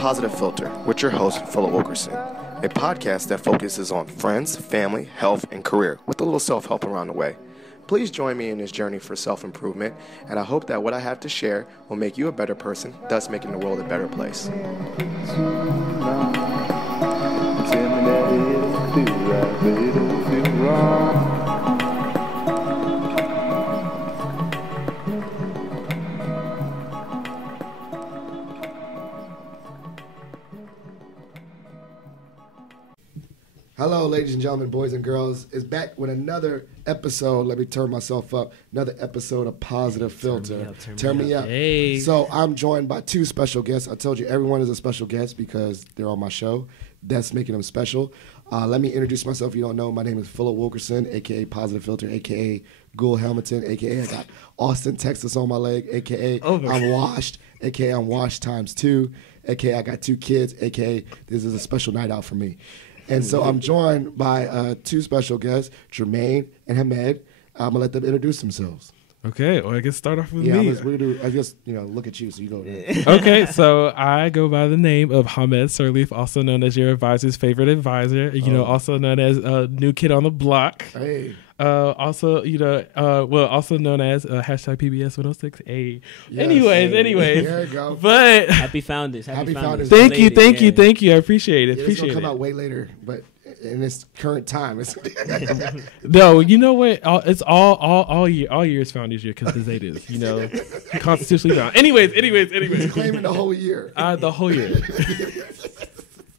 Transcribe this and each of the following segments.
Positive Filter with your host, Philip Wilkerson, a podcast that focuses on friends, family, health, and career with a little self-help around the way. Please join me in this journey for self-improvement, and I hope that what I have to share will make you a better person, thus making the world a better place. Hello, ladies and gentlemen, boys and girls. It's back with another episode. Let me turn myself up. Another episode of Positive Filter. Turn me up. Hey. So I'm joined by two special guests. I told you everyone is a special guest because they're on my show. That's making them special. Let me introduce myself. If you don't know, my name is Philip Wilkerson, a.k.a. Positive Filter, a.k.a. Gould Hamilton, a.k.a. I got Austin, Texas on my leg, a.k.a. I'm washed, a.k.a. I'm washed times two, a.k.a. I got two kids, a.k.a. this is a special night out for me. And so I'm joined by two special guests, Jermaine and Hamed. I'm going to let them introduce themselves. Okay, well, I can start off with me. I just look at you, so you go there. Okay, so I go by the name of Hamed Sirleaf, also known as your advisor's favorite advisor, also known as New Kid on the Block. Hey. Also known as hashtag PBS 106. Hey. Yes, anyways. There you go. But Happy Founders. Founders. Thank you. I appreciate it. Yeah, it's going to come out way later, but in this current time, it's no. You know what? It's all year. All year is Founders Year because the Zeta is constitutionally bound. Anyways. Claiming the whole year. The whole year.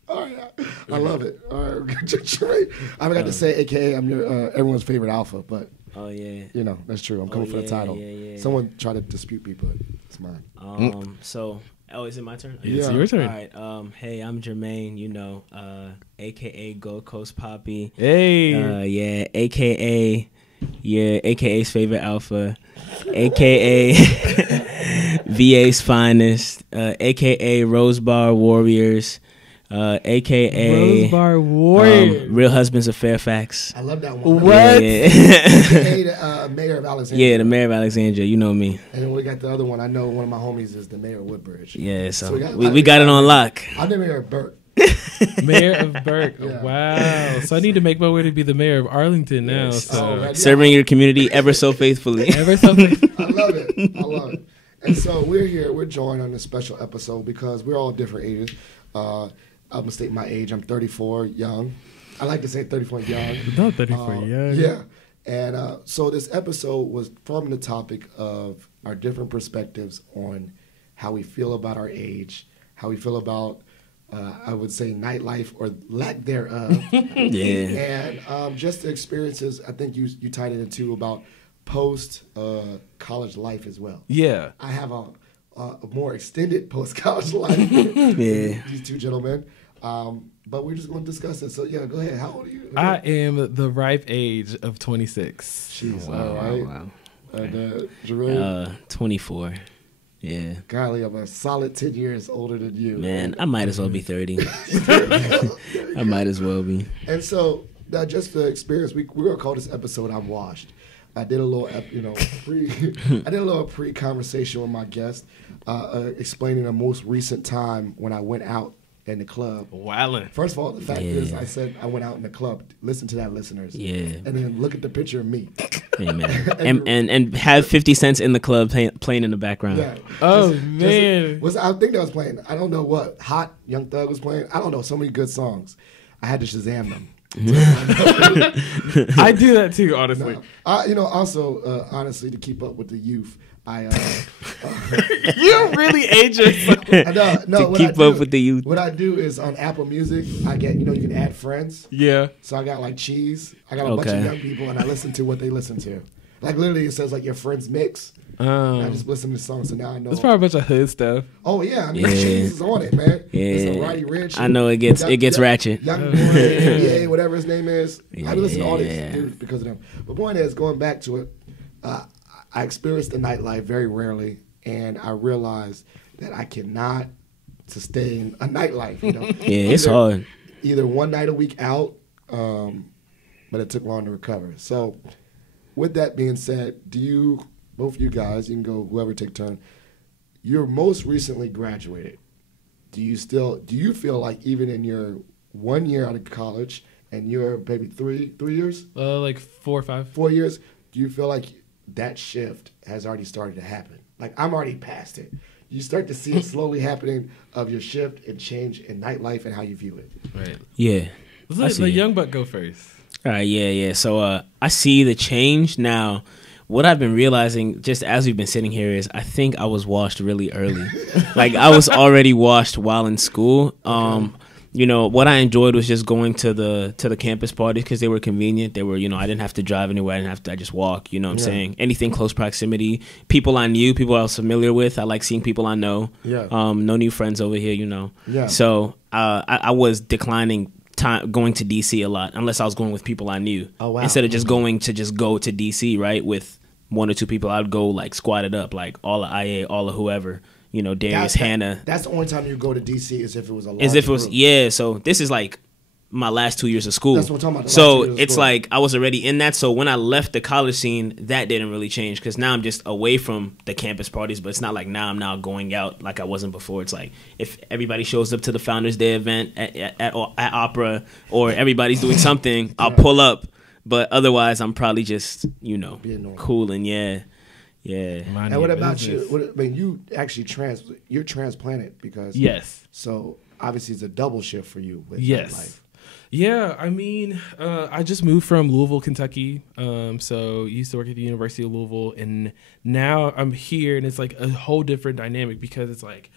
All right, I love it. All right, I forgot to say, AKA, I'm your everyone's favorite alpha, but oh yeah, that's true. I'm coming for the title. Yeah. Someone tried to dispute me, but it's mine. Is it my turn? It's your turn. All right. Hey, I'm Jermaine. AKA Gold Coast Poppy. Hey. AKA's favorite alpha. AKA VA's finest. AKA Rose Bar Warriors. AKA Rose Bar Warriors. Real Husbands of Fairfax. I love that one. What? AKA the mayor of Alexandria. Yeah, the mayor of Alexandria. You know me. And then we got the other one. I know one of my homies is the mayor of Woodbridge. Yeah, so we got it on lock. I'm the mayor of Burke. Mayor of Burke. Yeah. Wow. So I need to make my way to be the mayor of Arlington now. Yes. So Serving your community ever so faithfully. ever something. I love it. And so we're here. We're joined on this special episode because we're all different ages. I'm going to state my age. I'm 34, young. I like to say 34 young. Not 34 young. Yeah. And so this episode was from the topic of our different perspectives on how we feel about our age, how we feel about, I would say, nightlife or lack thereof. Yeah. And just the experiences, I think you tied it into about post-college life as well. Yeah. I have a more extended post-college life. Yeah. These two gentlemen. But we're just going to discuss it. So, yeah, go ahead. How old are you? I am the ripe age of 26. Jeez, Wow, all right. wow. And Jermaine? 24. Yeah. Golly, I'm a solid 10 years older than you. Man, I might as well be 30. I might as well be. And so, just the experience, we're going to call this episode I'm Washed. I did a little, pre-conversation with my guest, explaining the most recent time when I went out in the club. Wildin'. First of all, the fact is, I said I went out in the club. Listen to that, listeners. Yeah. And then look at the picture of me. Yeah, man. and have 50 Cents in the club playing in the background. Yeah. Oh, man. I think that was playing. I don't know what. Hot Young Thug was playing. I don't know. So many good songs. I had to Shazam them. I do that too, honestly. No. Also, honestly, to keep up with the youth, You really age yourself. To keep up with the youth. What I do is on Apple Music, I get, you can add friends. Yeah. So I got like Cheese. I got a bunch of young people, and I listen to what they listen to. Like literally, it says like your friends mix. I just listen to songs, so now I know. It's probably a bunch of hood stuff. Oh yeah, Cheese is on it, man. Yeah. It's a Roddy Ricch. I know it gets ratchet. Young Boy, NBA, whatever his name is. Yeah. I listen to all these dudes because of them. But point is, going back to it, I experienced the nightlife very rarely, and I realized that I cannot sustain a nightlife. Yeah, it's hard. Either one night a week out, but it took long to recover. So, with that being said, both you guys, you can go, whoever take turn, you're most recently graduated. do you feel like even in your 1 year out of college and you're maybe 3 years? Like 4 or 5. 4 years, do you feel like that shift has already started to happen? Like, I'm already past it. You start to see it slowly happening of your shift and change in nightlife and how you view it. Right. Yeah. Let's let the young buck go first. All right, yeah. So I see the change now. What I've been realizing just as we've been sitting here is I think I was washed really early. Like, I was already washed while in school. You know, what I enjoyed was just going to the campus parties because they were convenient. They were, you know, I didn't have to drive anywhere. I just walk, you know what I'm saying? Anything close proximity. People I knew, people I was familiar with. I like seeing people I know. Yeah. No new friends over here, you know. Yeah. So I was declining going to DC a lot unless I was going with people I knew. Oh, wow. Instead of just going to go to DC, right, with 1 or 2 people, I would go like squat it up, like all of IA, all of whoever. You know, Darius, Hannah. That's the only time you go to DC is if it was a large group. Yeah. So this is like my last 2 years of school. That's what I'm talking about. So it's like I was already in that. So when I left the college scene, that didn't really change because now I'm just away from the campus parties. But it's not like now I'm now going out like I wasn't before. It's like if everybody shows up to the Founders Day event at Opera or everybody's doing something, I'll pull up. But otherwise, I'm probably just, you know, cooling. Yeah. Yeah. And what about you? I mean, you actually you're transplanted because So obviously it's a double shift for you with life. Yeah, I mean, I just moved from Louisville, Kentucky. So used to work at the University of Louisville, and now I'm here, and it's like a whole different dynamic because it's like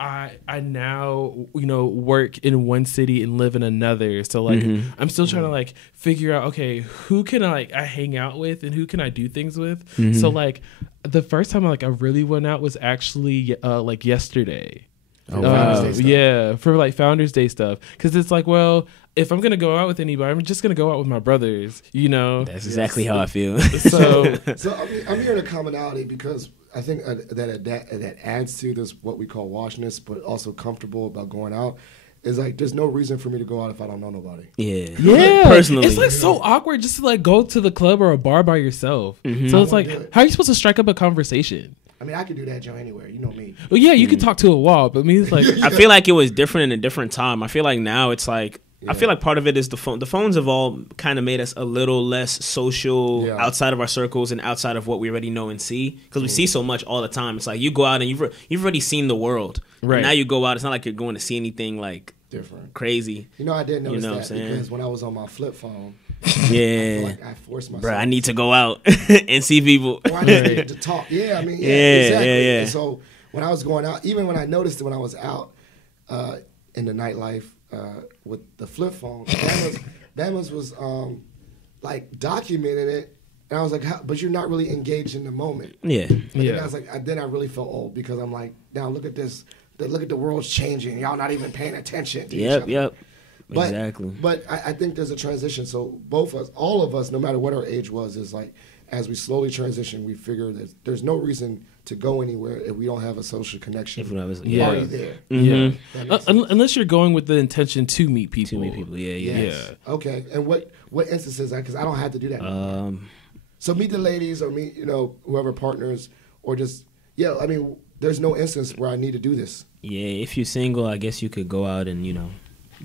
I now, you know, work in one city and live in another. So like I'm still trying to like figure out, okay, who can I hang out with and who can I do things with? So like the first time I really went out was actually like yesterday. Yeah, for like Founders Day stuff. Because it's like, well, if I'm going to go out with anybody, I'm just going to go out with my brothers, you know? That's exactly how I feel. So I'm hearing a commonality because I think that adds to this, what we call washness, but also comfortable about going out. Is like, there's no reason for me to go out if I don't know nobody. Yeah. Personally. It's like so awkward just to like go to the club or a bar by yourself. So it's like, how are you supposed to strike up a conversation? I mean, I could do that, Joe, anywhere. You know me. Well, yeah, you could talk to a wall, but me, it's like... I feel like it was different in a different time. I feel like now it's like... I feel like part of it is the phone. The phones have all kind of made us a little less social outside of our circles and outside of what we already know and see. Because we see so much all the time. It's like you go out and you've already seen the world. Right. And now you go out, it's not like you're going to see anything like... different, crazy. You know, I didn't notice that because when I was on my flip phone, I feel like I forced myself. Bro, I need to go out and see people. Well, I need to talk. Yeah, I mean, exactly. Yeah. And so when I was going out, even when I noticed it when I was out in the nightlife with the flip phone, Bama's was like documenting it. And I was like, but you're not really engaged in the moment. Yeah. I was like, then I really felt old because I'm like, now look at this. Look at the world's changing. Y'all not even paying attention to each other. Yep. Exactly. But I think there's a transition. So all of us, no matter what our age was, is like as we slowly transition, we figure that there's no reason to go anywhere if we don't have a social connection. Already there. Yeah. Unless you're going with the intention to meet people. Yeah. Okay. And what instances? Because I don't have to do that. So meet the ladies or meet whoever partners or just I mean. There's no instance where I need to do this. Yeah, if you're single, I guess you could go out and,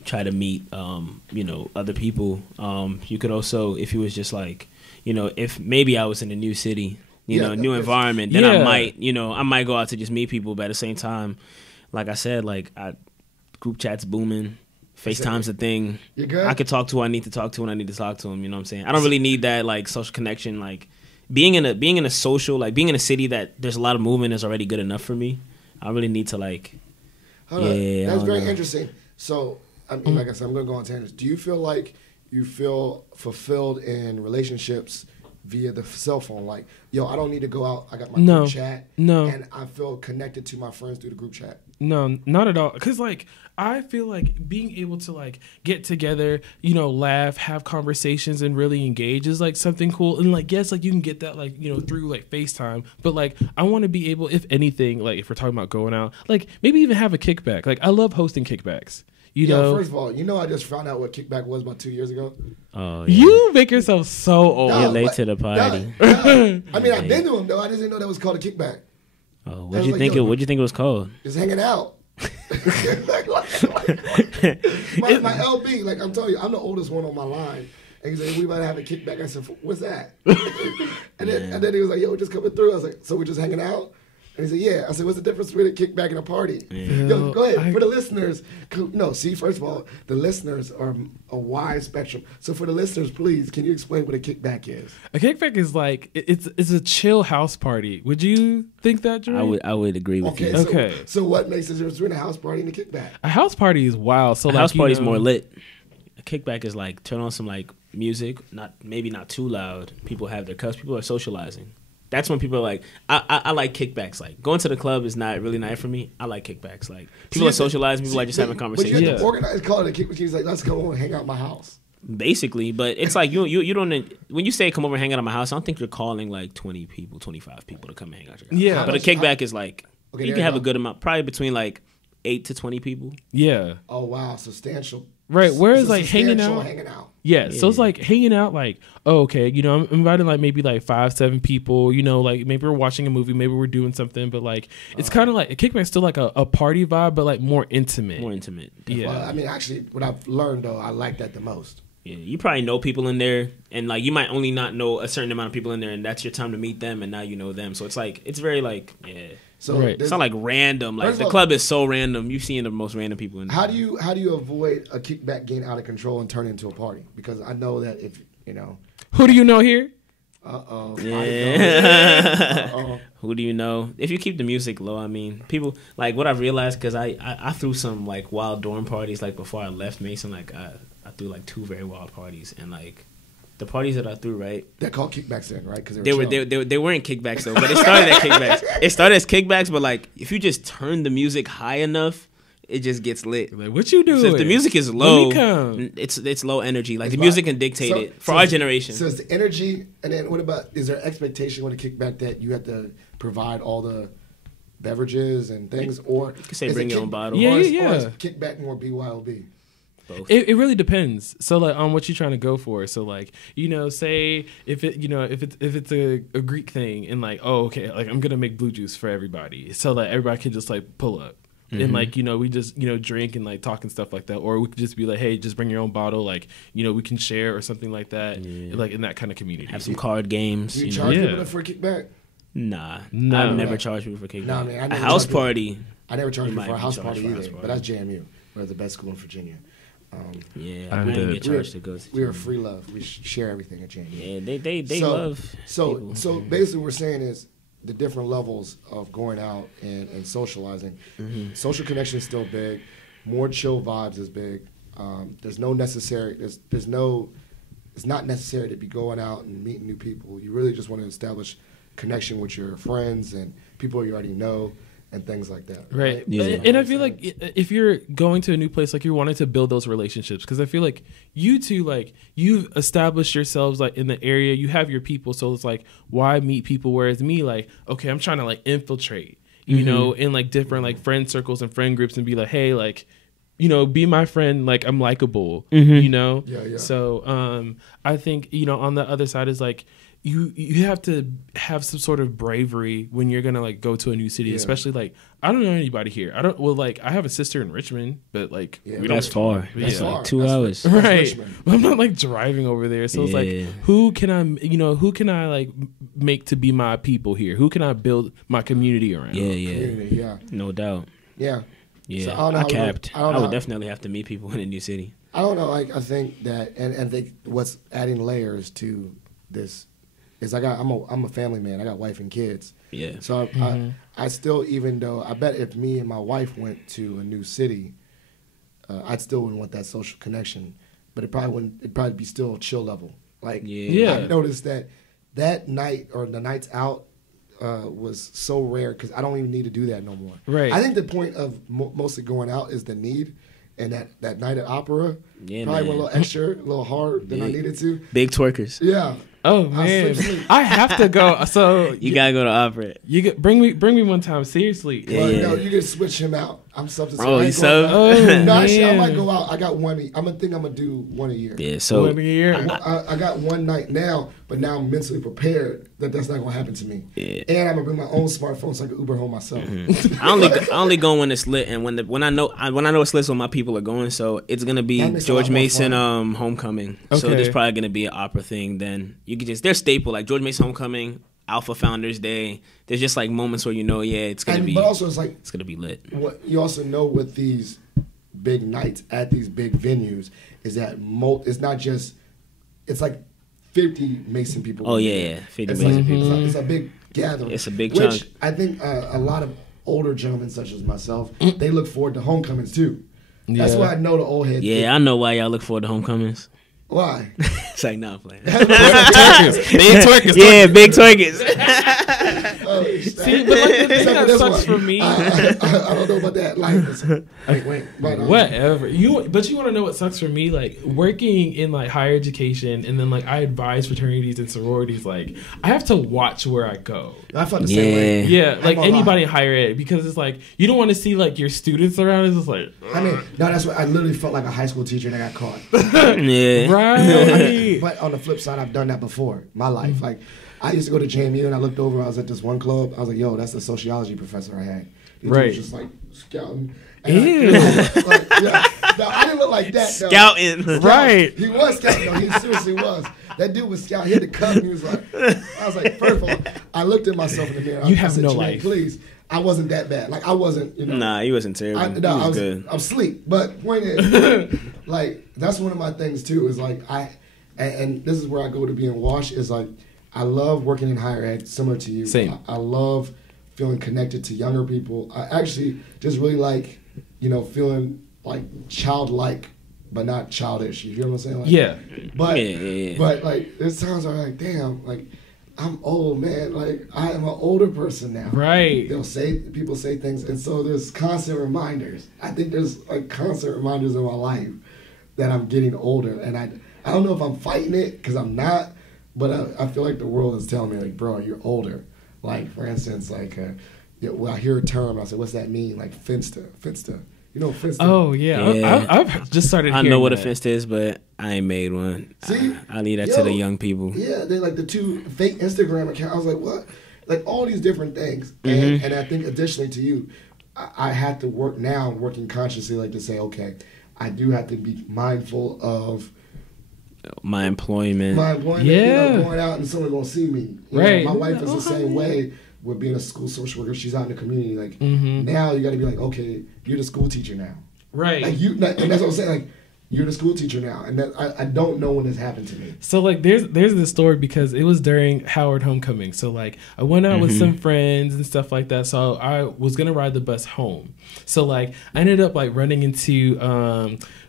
try to meet, other people. You could also, if you was just like, if maybe I was in a new city, new environment, then I might go out to just meet people. But at the same time, like I said, group chat's booming. FaceTime's a thing. You're good? I could talk to who I need to talk to when I need to talk to them. You know what I'm saying? I don't really need that, social connection, Being in a social, being in a city that there's a lot of movement is already good enough for me. I really need to That's very interesting. So, I mean, like I said, I'm going to go on tangents. Do you feel like you feel fulfilled in relationships via the cell phone? Like, I don't need to go out. I got my group chat. No. And I feel connected to my friends through the group chat. No, not at all. Because, I feel like being able to, get together, laugh, have conversations, and really engage is, something cool. And, yes, you can get that, through, FaceTime. But, I want to be able, if anything, if we're talking about going out, maybe even have a kickback. I love hosting kickbacks. You know? First of all, I just found out what kickback was about 2 years ago. Oh, yeah. You make yourself so old. You're late to the party. I mean, I've been to them, though. I just didn't know that was called a kickback. Oh, what'd you think it was called? Just hanging out. my LB, like I'm telling you, I'm the oldest one on my line. And he's like, we might have a kickback. I said, what's that? and then he was like, yo, we're just coming through. I was like, so we're just hanging out? And he said, yeah. I said, what's the difference between a kickback and a party? Yeah. Yo, go ahead. For the listeners, see, first of all, the listeners are a wide spectrum. So for the listeners, please, can you explain what a kickback is? A kickback is like it's a chill house party. Would you think that, Jermaine? I would agree with you. Okay. So what makes the difference between a house party and a kickback? A house party is wild. So A house party is more lit. A kickback is like turn on some like music, maybe not too loud. People have their cups. People are socializing. That's when people are like, I like kickbacks. Like going to the club is not really nice for me. I like kickbacks. Like people are socializing. People are just having conversations. But you have to organize, call it a kickback. He's like, let's go and hang out at my house. Basically, but it's like you don't. When you say come over and hang out at my house, I don't think you're calling like 20 people, 25 people to come and hang out at your house. Yeah. But a kickback is like you can have a good amount, probably between like 8 to 20 people. Yeah. Oh wow, substantial. Right. Whereas like hanging out. Yeah, so it's like hanging out, like, oh, okay, I'm inviting like maybe like 5-7 people, like maybe we're watching a movie, maybe we're doing something, but like it's kind of like a kickback's still like a party vibe, but like more intimate. Definitely. Yeah. Well, I mean, actually, what I've learned though, I like that the most. Yeah, you probably know people in there, and like you might only not know a certain amount of people in there, and that's your time to meet them, and now you know them. So it's like it's very like So it's not like random. Like the club is so random. You've seen the most random people in there. How do you avoid a kickback getting out of control and turn into a party? Because I know that if Who do you know here? Yeah. Who do you know? If you keep the music low, I mean, people like what I've realized because I threw some like wild dorm parties like before I left Mason. Like I threw like 2 very wild parties, and like the parties that I threw, right? They're called kickbacks then, right? Because they weren't kickbacks though, but it started as kickbacks. It started as kickbacks, but like if you just turn the music high enough, it just gets lit. Like what you doing? So if the music is low, it's low energy. Like the music can dictate it for our generation. So it's the energy, and then what about? Is there expectation with a kickback that you have to provide all the beverages and things, or you can say bring your own bottle? Or is kickback more BYOB? Both. It really depends. So like on what you're trying to go for. So like say if it's a Greek thing and like okay like I'm gonna make blue juice for everybody so that everybody can just like pull up and like we just drink and like talk and stuff like that, or we could just be like hey just bring your own bottle like we can share or something like that like in that kind of community. Have some card games. You charge people for a kickback? Nah, I've never charged people for kickback. Nah, man, a house party. I never charged people for a house party either, but that's JMU. We're the best school in Virginia. We didn't get charged to go. We are free love. We share everything at JMU. Yeah, they love. So people. so basically, what we're saying is the different levels of going out and socializing. Social connection is still big. More chill vibes is big. There's no necessary. There's no. It's not necessary to be going out and meeting new people. You really just want to establish connection with your friends and people you already know. And things like that. Right. Yeah. And I feel like if you're going to a new place, like you're wanting to build those relationships, because I feel like you two, like you've established yourselves like in the area, you have your people. So it's like, why meet people? Whereas me, like, okay, I'm trying to like infiltrate, in like different like friend circles and friend groups and be like, hey, like, be my friend. Like I'm likable, Yeah. So I think, on the other side is like, you have to have some sort of bravery when you're gonna like go to a new city, especially like I don't know anybody here. I have a sister in Richmond, but like we don't far. That's like 2 hours, right? But I'm not like driving over there, so it's like who can I like make to be my people here? Who can I build my community around? Yeah, no doubt. Yeah. So I capped. I would definitely have to meet people in a new city. I don't know. Like I think that, and think what's adding layers to this. I'm a family man. I got wife and kids. Yeah. So I still, even though I bet if me and my wife went to a new city, I'd still wouldn't want that social connection. But it'd probably be still chill level. Like I noticed that night or the nights out was so rare because I don't even need to do that no more. Right. I think the point of mostly going out is the need. And that night at opera, probably went a little extra, a little hard than I needed to. Big twerkers. Yeah. Oh man, I have to go. So you gotta go to opera. Bring me one time. Seriously. Well, no, you can switch him out. I'm substitute. Oh, you sub? No, actually, I might go out. I got one. I'm gonna do one a year. Yeah, so One a year. I got one night now, but now I'm mentally prepared that that's not gonna happen to me. Yeah. And I'm gonna bring my own smartphone so I can Uber home myself. I only go when it's lit, and when I know it's lit, so my people are going. So it's gonna be That makes a George lot more Mason fun. homecoming. So Okay. there's probably gonna be an opera thing. Then you could just they're staple like George Mason homecoming, Alpha Founders Day. There's just like moments where it's gonna be. But also, it's like It's gonna be lit. what you also know with these big nights at these big venues is that it's not just it's like 50 Mason people. Oh yeah, 50 It's, Mason like, people. it's a big gathering. It's a big which chunk. I think a lot of older gentlemen such as myself, they look forward to homecomings too. That's Yeah. why I know the old heads. Yeah, I know why y'all look forward to homecomings. Why? It's like, nah, I'm playing. Big twerkers. Yeah, big twerkers. See, but like the thing that This sucks one. for me. I don't know about that. Like, wait, but, Whatever but you want to know what sucks for me, like working in like higher education, and then like I advise fraternities and sororities, like I have to watch where I go. I felt the same way. Yeah, like I'm anybody in higher ed, because it's like you don't want to see like your students around. It's just like I mean, no, that's what I literally felt like a high school teacher and I got caught. Yeah. right. But on the flip side, I've done that before in my life. Like, I used to go to JMU and I looked over, I was at this one club. I was like, yo, that's the sociology professor I had. He Right. was just like scouting. And Ew. no, I didn't look like that. though. Scouting. Right. He was scouting, though. He seriously was. That dude was scouting. He had the cup and he was like, I was like, first of all, I looked at myself in the mirror. You I have said, no Jermaine, life. Please. I wasn't that bad. Like, I wasn't, Nah, he wasn't terrible. I He was good. I'm asleep. But point is, like, that's one of my things too. Is like and this is where I go to being washed. Is like I love working in higher ed, similar to you. Same. I love feeling connected to younger people. I actually just really like, feeling like childlike, but not childish. You hear what I'm saying? Like, Yeah. But Yeah. but like there's times where I'm like, damn, like I'm old, man. Like I am an older person now. Right. People say things, and so there's constant reminders. I think there's like constant reminders in my life that I'm getting older, and I don't know if I'm fighting it because I'm not, but I feel like the world is telling me like, bro, you're older. Like for instance, like when I hear a term, I say, what's that mean? Like finsta. You know finsta? Oh yeah. Yeah. I've just started. I hearing know what a that. fist is, but I ain't made one. See? I leave that to the young people. Yeah, they like the two fake Instagram accounts. I was like, what? Like all these different things. Mm-hmm. And I think additionally to you, I have to work now, working consciously, like to say, okay, I do have to be mindful of My employment. my employment, Yeah. going out and someone gonna see me. You know, Right. my wife is the same honey. way with being a school social worker. She's out in the community. Like Mhm. now you got to be like, okay, you're the school teacher now. Right. Like and that's what I'm saying. Like you're the school teacher now, and that I don't know when this happened to me. So like there's this story because it was during Howard homecoming. So like I went out with some friends and stuff like that. So I was gonna ride the bus home. So like I ended up like running into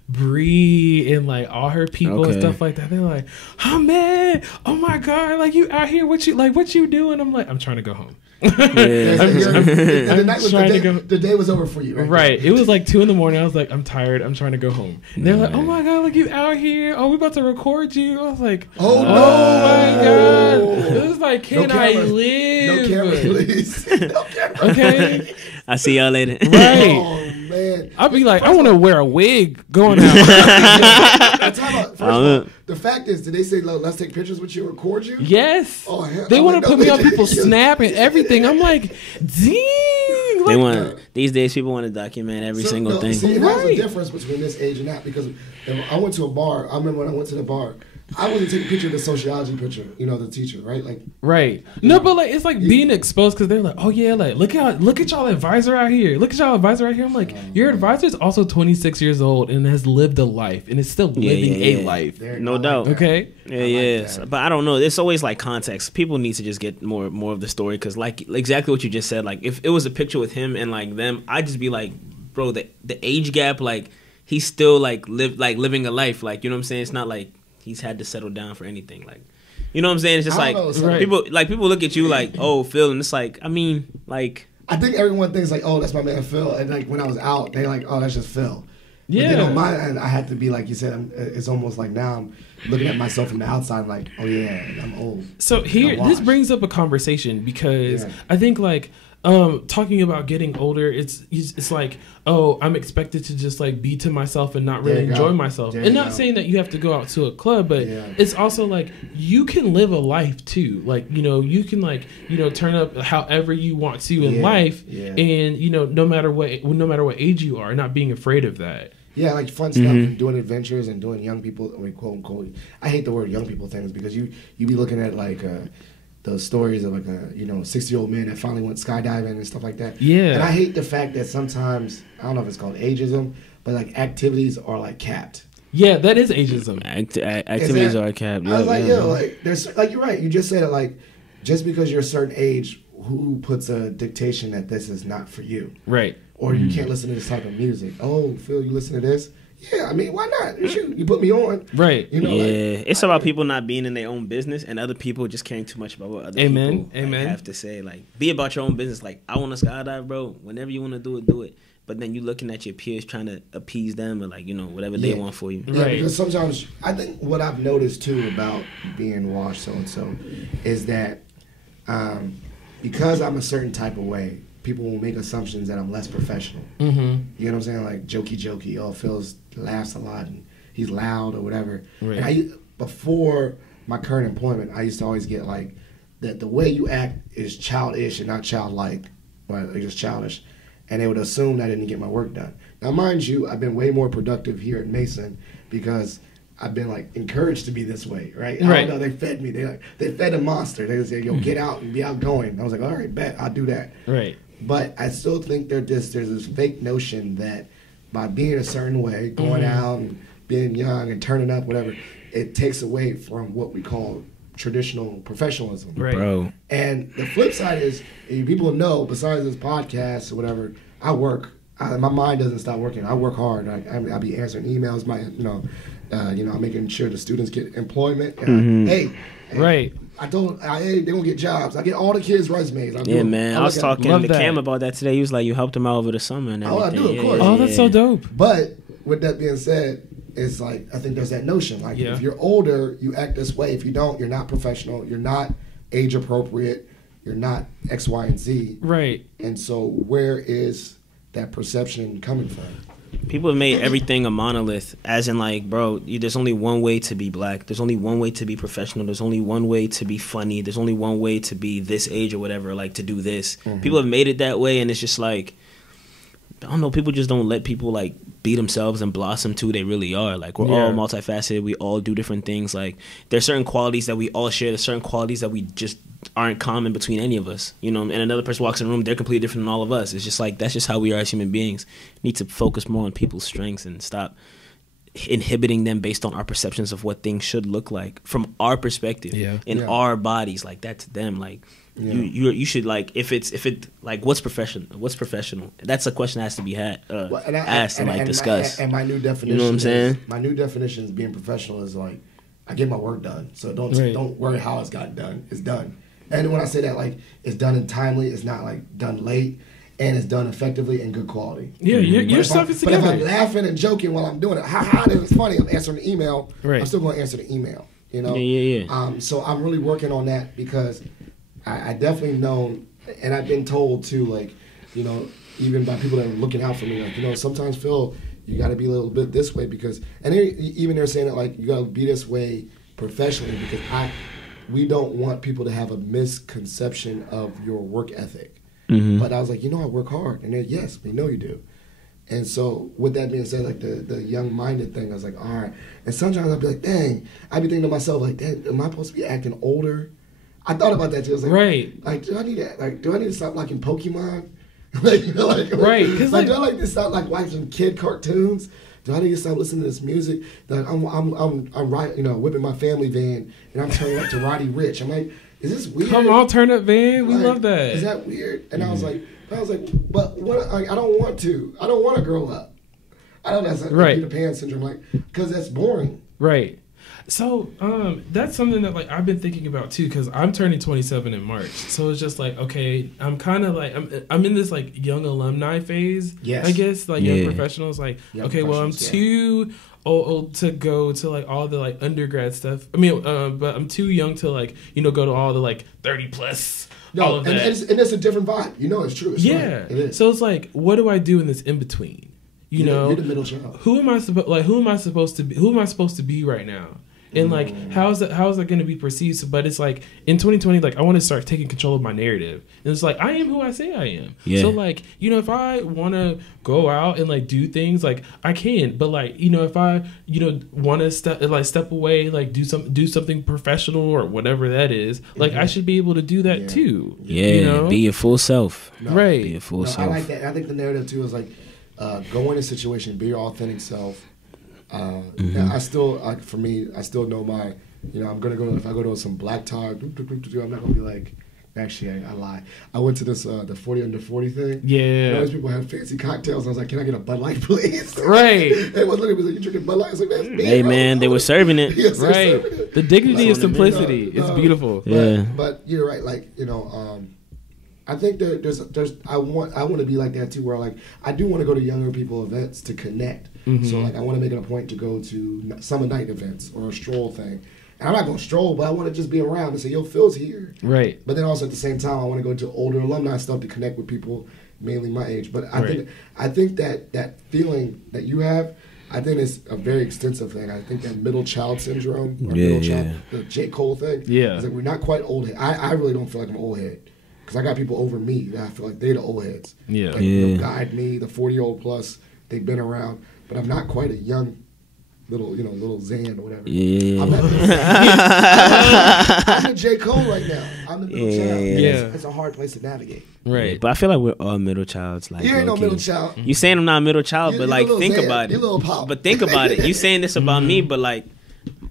Bree and like all her people and Okay. stuff like that. They're like, "Oh man, oh my god, like you out here? What you doing?" I'm like, "I'm trying to go home." Yeah. And the night was trying to go- the day was over for you, right? Right. It was like 2 a.m. I was like, I'm tired. I'm trying to go home. And they're like, oh my God, like you out here. Oh, we about to record you. I was like, Oh, no. my God. It was like, can No I cameras. live? No cameras, please. No cameras. Okay. I see y'all later. Right. Oh man. I'd be like, I want to wear a wig going out. Now, time out. First of all, know. the fact is, did they say, let's take pictures with you and record you? Yes. Oh, hell, They I'm want like, to put no, me on they- people's Snap and everything. I'm like, dang. They Like, want these days. People want to document every single no, thing. See, and that's the Right. difference between this age and that, because if I went to a bar. I remember when I went to the bar, I wasn't taking a picture of the sociology picture, the teacher, right? Like, right. No, but like it's like being exposed because they're like, oh yeah, like look at y'all advisor out here. Look at y'all advisor out here. I'm like, your advisor is also 26 years old and has lived a life and is still living a yeah. life. there, No I like doubt. that. Okay. Yeah, I like yes, that. but I don't know. It's always like context. People need to just get more of the story because, like, exactly what you just said. Like, if it was a picture with him and like them, I'd just be like, bro, the age gap. Like, he's still living a life. Like, you know what I'm saying? It's not like he's had to settle down for anything. Like, you know what I'm saying? It's just I like don't know, Right. people look at you like, oh, Phil, and it's like, I mean, like, I think everyone thinks like, oh, that's my man Phil, and like when I was out, they like, oh, that's just Phil. Yeah. But then on my end, I had to be like you said. It's almost like now I'm looking at myself from the outside, like, oh yeah, I'm old. So here, I'm this washed. brings up a conversation because Yeah. I think like talking about getting older, it's like, oh, I'm expected to just like be to myself and not really enjoy myself. And not saying that you have to go out to a club, but it's also like you can live a life too. Like, you can like, turn up however you want to in life, and no matter what age you are, not being afraid of that. Yeah, like fun stuff, and doing adventures and doing young people, quote unquote. I hate the word young people things because you be looking at like those stories of like a 60-year-old man that finally went skydiving and stuff like that. Yeah. And I hate the fact that sometimes, I don't know if it's called ageism, but like activities are like capped. Yeah, that is ageism. Activities are capped. I was like, like there's like, you're right. You just said it, like just because you're a certain age, who puts a dictation that this is not for you? Right. Or you can't listen to this type of music. Oh, Phil, you listen to this? Yeah, I mean, why not? You put me on. Right. It's about people not being in their own business and other people just caring too much about what other people have to say. Like, be about your own business. Like, I want to skydive, bro. Whenever you want to do it, do it. But then you looking at your peers trying to appease them or like, whatever they want for you. Yeah, because sometimes I think what I've noticed too about being washed so-and-so is that because I'm a certain type of way, people will make assumptions that I'm less professional. Mm-hmm. You know what I'm saying? Like jokey. Oh, Phil's laughs a lot and he's loud or whatever. Right. And before my current employment, I used to always get like that the way you act is childish and not childlike, but it's just childish. And they would assume that I didn't get my work done. Now, mind you, I've been way more productive here at Mason because I've been like encouraged to be this way, right? I don't know, they fed me. They fed a monster. They said, "Yo, get out and be outgoing." I was like, "All right, bet, I'll do that." Right. But I still think there's this fake notion that by being a certain way, going out and being young and turning up, whatever, it takes away from what we call traditional professionalism. Right. Bro. And the flip side is, people know, besides this podcast or whatever, I work. My mind doesn't stop working. I work hard. I'll be answering emails. I'm making sure the students get employment. Hey, right. They gonna get jobs. I get all the kids' resumes. Man. I was talking to Cam about that today. He was like, you helped him out over the summer and everything. Oh, I do, of course. Oh, that's so dope. But with that being said, it's like I think there's that notion. Like if you're older, you act this way. If you don't, you're not professional. You're not age appropriate. You're not X, Y, and Z. Right. And so where is that perception coming from? People have made everything a monolith, as in like, bro, there's only one way to be black. There's only one way to be professional. There's only one way to be funny. There's only one way to be this age or whatever, like to do this. People have made it that way, and it's just like, I don't know, people just don't let people like be themselves and blossom to who they really are. Like we're all multifaceted. We all do different things. Like there's certain qualities that we all share. There's certain qualities that we just aren't common between any of us. And another person walks in the room, they're completely different than all of us. It's just like, that's just how we are as human beings. We need to focus more on people's strengths and stop inhibiting them based on our perceptions of what things should look like from our perspective our bodies. Like that's them. Like you should like if it like what's professional. That's a question that has to be asked and discussed. And my new definition, you know what I'm saying? My new definition of being professional is like I get my work done. So don't worry how it's gotten done. It's done. And when I say that, like it's done in timely, it's not like done late, and it's done effectively and good quality. Yeah, your stuff is together. But if I'm laughing and joking while I'm doing it, it's funny. I'm answering the email. Right. I'm still going to answer the email. Yeah. So I'm really working on that because I definitely know, and I've been told too, like, even by people that are looking out for me, like, sometimes Phil, you got to be a little bit this way because, and they're saying that like you got to be this way professionally because we don't want people to have a misconception of your work ethic. But I was like, I work hard, and then yes, we know you do. And so with that being said, like the young-minded thing, I was like, all right. And sometimes I'd be like, dang, I'd be thinking to myself, like, dang, am I supposed to be acting older? I thought about that too. I was like, like, do I need to stop liking Pokemon? Right. Because do I like to stop like watching kid cartoons? Do I need to stop listening to this music? That I'm right, whipping my family van and I'm turning up to Roddy Ricch. I'm like, is this weird? Come on, turn up van. We love that. Is that weird? And I was like, but what? I don't want to. I don't want to grow up. I don't know. That's like Peter Pan syndrome, like because that's boring. Right. So that's something that like I've been thinking about too, because I'm turning 27 in March. So it's just like, okay, I'm kind of like I'm in this like young alumni phase. Yes. I guess like young professionals. Like, Young okay, well I'm too old to go to like all the like undergrad stuff. I mean, but I'm too young to like go to all the like 30 plus. All of and that. And it's a different vibe. It's true. It's yeah. right. It is. So it's like, what do I do in this in between? You're the middle child. Who am I supposed to be? Who am I supposed to be right now? And like, how is that going to be perceived? But it's like in 2020, like I want to start taking control of my narrative. And it's like I am who I say I am. Yeah. So like, if I want to go out and like do things, like I can. But like, if I want to step away, like do something professional or whatever that is, like I should be able to do that too. Yeah. Be your full self. Right. Be your full self. I like that. I think the narrative too is like go in a situation, be your authentic self. I still, for me, I still know my, I'm gonna go. If I go to some black tie, I'm not gonna be like. Actually, I lie. I went to this the 40 under 40 thing. Yeah. Those people have fancy cocktails. And I was like, "Can I get a Bud Light, please?" Right. Everyone's looking at me like, "You drinking Bud Light?" I was like, "Man, hey man, they were serving it. Yes, right. serving it. The dignity of simplicity. It's beautiful. But you're right. Like I think there's I want to be like that too. Where like I do want to go to younger people events to connect. Mm-hmm. So like I want to make it a point to go to summer night events or a stroll thing. And I'm not going to stroll, but I want to just be around and say, yo, Phil's here. Right. But then also at the same time, I want to go to older alumni stuff to connect with people, mainly my age. But I think that feeling that you have, I think it's a very extensive thing. I think that middle child syndrome, or the J. Cole thing, is like we're not quite old head. I really don't feel like I'm old head. Because I got people over me that I feel like they're the old heads. Yeah. Like, they'll guide me, the 40-year-old plus, they've been around. But I'm not quite a young little Zan or whatever. Yeah. I'm the J. Cole right now. I'm the middle child. Yeah. It's a hard place to navigate. Right. Yeah, but I feel like we're all middle childs. Like, You ain't no middle child. You saying I'm not a middle child, You're but like think Zan. about it. You're little pop. But think about it. You saying this about me, but like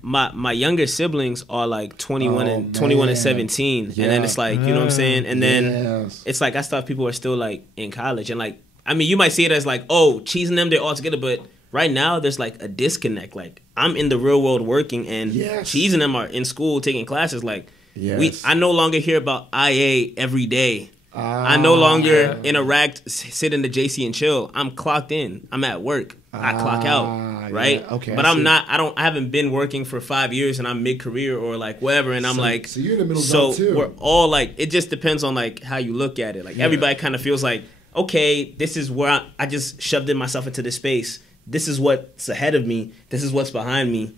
my younger siblings are like 21 and 17, and then it's like, you know what I'm saying, and then it's like I thought people are still like in college, and like I mean you might see it as like, oh, cheesing them, they're all together, but right now there's like a disconnect. Like I'm in the real world working, and cheesing them are in school taking classes. Like I no longer hear about IA every day. I no longer interact, sit in the JC and chill. I'm clocked in. I'm at work. I clock out, right? Yeah, okay, but I haven't been working for 5 years, and I'm mid-career or like whatever, and I'm like, so you're in the middle zone too. We're all like, it just depends on like how you look at it. Like everybody kind of feels like, okay, this is where I just shoved in myself into this space. This is what's ahead of me. This is what's behind me.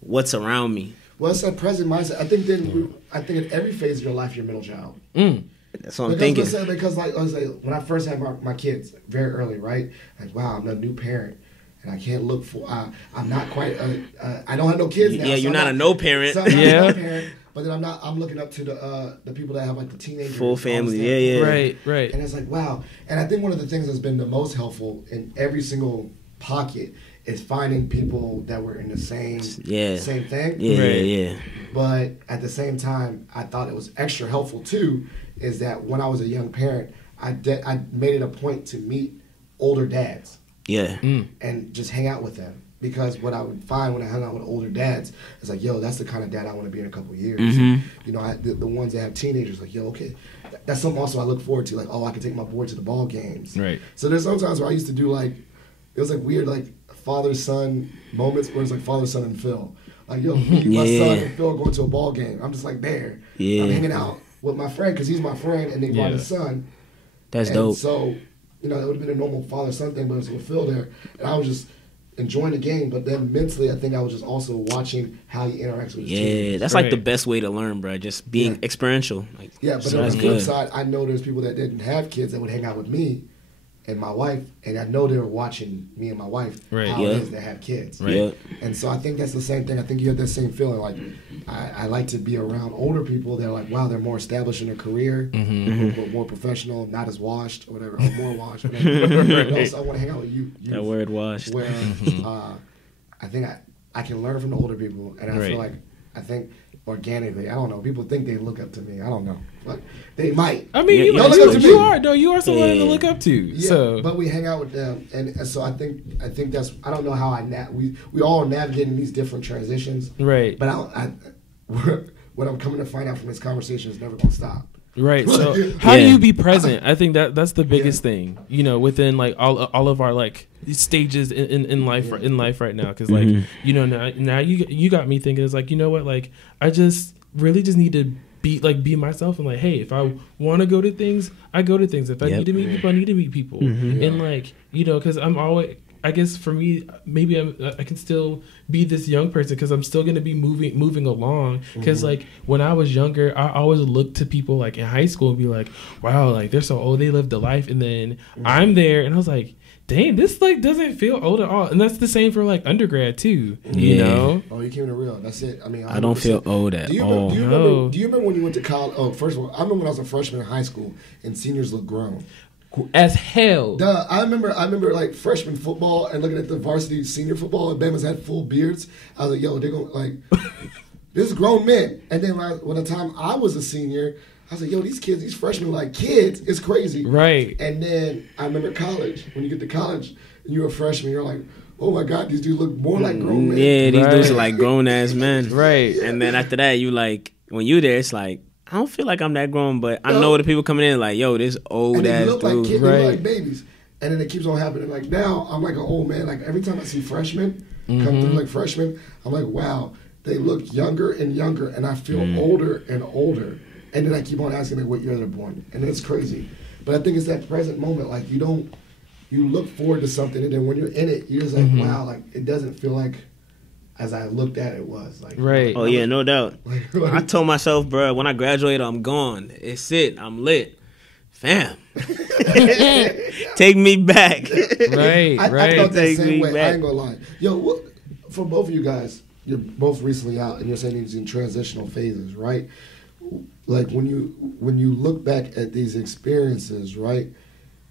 What's around me. Well, it's that present mindset. I think in every phase of your life, you're a middle child. That's what I'm thinking. Because like when I first had my kids very early, right? Like, wow, I'm a new parent. And I can't look for. I'm not quite. I don't have no kids now. Yeah, you're not a no parent. So I'm not a no parent. But then I'm looking up to the people that have like the teenagers. Full family. Yeah. Right. And it's like, wow. And I think one of the things that's been the most helpful in every single pocket is finding people that were in the same thing. Yeah. But at the same time, I thought it was extra helpful too. Is that when I was a young parent, I made it a point to meet older dads. Yeah. And just hang out with them. Because what I would find when I hung out with older dads is like, yo, that's the kind of dad I want to be in a couple of years. The ones that have teenagers, like, yo, okay. That's something also I look forward to. Like, oh, I can take my boy to the ball games. Right. So there's sometimes where I used to do like, it was like weird like father-son moments where it's like father-son and Phil. Like, yo, my son and Phil going to a ball game. I'm just like there. I'm hanging out with my friend because he's my friend and they brought his son. That's dope. So, it would have been a normal father-son thing, but it was with Phil there. And I was just enjoying the game, but then mentally I think I was just also watching how he interacts with his team. That's like the best way to learn, bro. Just being experiential. Like, but so on the flip side, I know there's people that didn't have kids that would hang out with me and my wife, and I know they were watching me and my wife how it is to have kids. And so I think that's the same thing. I think you have that same feeling. Like I like to be around older people that are like, wow, they're more established in their career, more professional, not as washed, or whatever, or more washed. Whatever. So I want to hang out with you. That word washed. Where I think I can learn from the older people, and I feel like I think organically. I don't know. People think they look up to me. I don't know. But they might. I mean, Yeah, you are someone to look up to. Yeah, So, but we hang out with them, and so I think that's, I don't know how we all navigating these different transitions, right, but what I'm coming to find out from this conversation is never gonna stop. right. So, how do you be present? I think that's the biggest thing, within like all of our like stages in life right now, because like now you got me thinking, it's like, you know what, like I just really just need to be myself, and like, hey, if I want to go to things, I go to things. If I need to meet people, I need to meet people. And like, because I'm always, I guess for me, maybe I can still be this young person because I'm still going to be moving along. Because like when I was younger, I always looked to people like in high school and be like, wow, like they're so old, they lived a life. And then I'm there and I was like, dang, this like doesn't feel old at all. And that's the same for like undergrad too. You know? Oh, you came to real. That's it. I mean, 100%. I don't feel old at all. Do you remember when you went to college? Oh, first of all, I remember when I was a freshman in high school and seniors looked grown as hell. Duh, I remember like freshman football and looking at the varsity senior football, and Bama's had full beards. I was like, yo, they're going like, this is grown men. And then when the time I was a senior, I was like, yo, these freshmen are like kids. It's crazy. Right. And then I remember college. When you get to college and you're a freshman, you're like, oh my God, these dudes look more like grown men. Yeah, these dudes are like grown ass men. Right. And then after that, you like, when you there, it's like, I don't feel like I'm that grown, but I know the people coming in like, yo, this old ass dude. Like kids, they look like babies. And then it keeps on happening. Like now, I'm like an old man. Like every time I see freshmen come through like freshmen, I'm like, wow, they look younger and younger, and I feel older and older. And then I keep on asking like what year they're born, and it's crazy. But I think it's that present moment. Like you look forward to something, and then when you're in it, you're just like, wow, like it doesn't feel like as I looked at it was. Like, right. Oh yeah, no doubt. I told myself, bro, when I graduate, I'm gone. It's it. I'm lit. Fam. Take me back. Right, I right. thought that Take same me way. back. I ain't gonna lie. Yo, for both of you guys, you're both recently out, and you're saying these in transitional phases, right? Like when you look back at these experiences, right?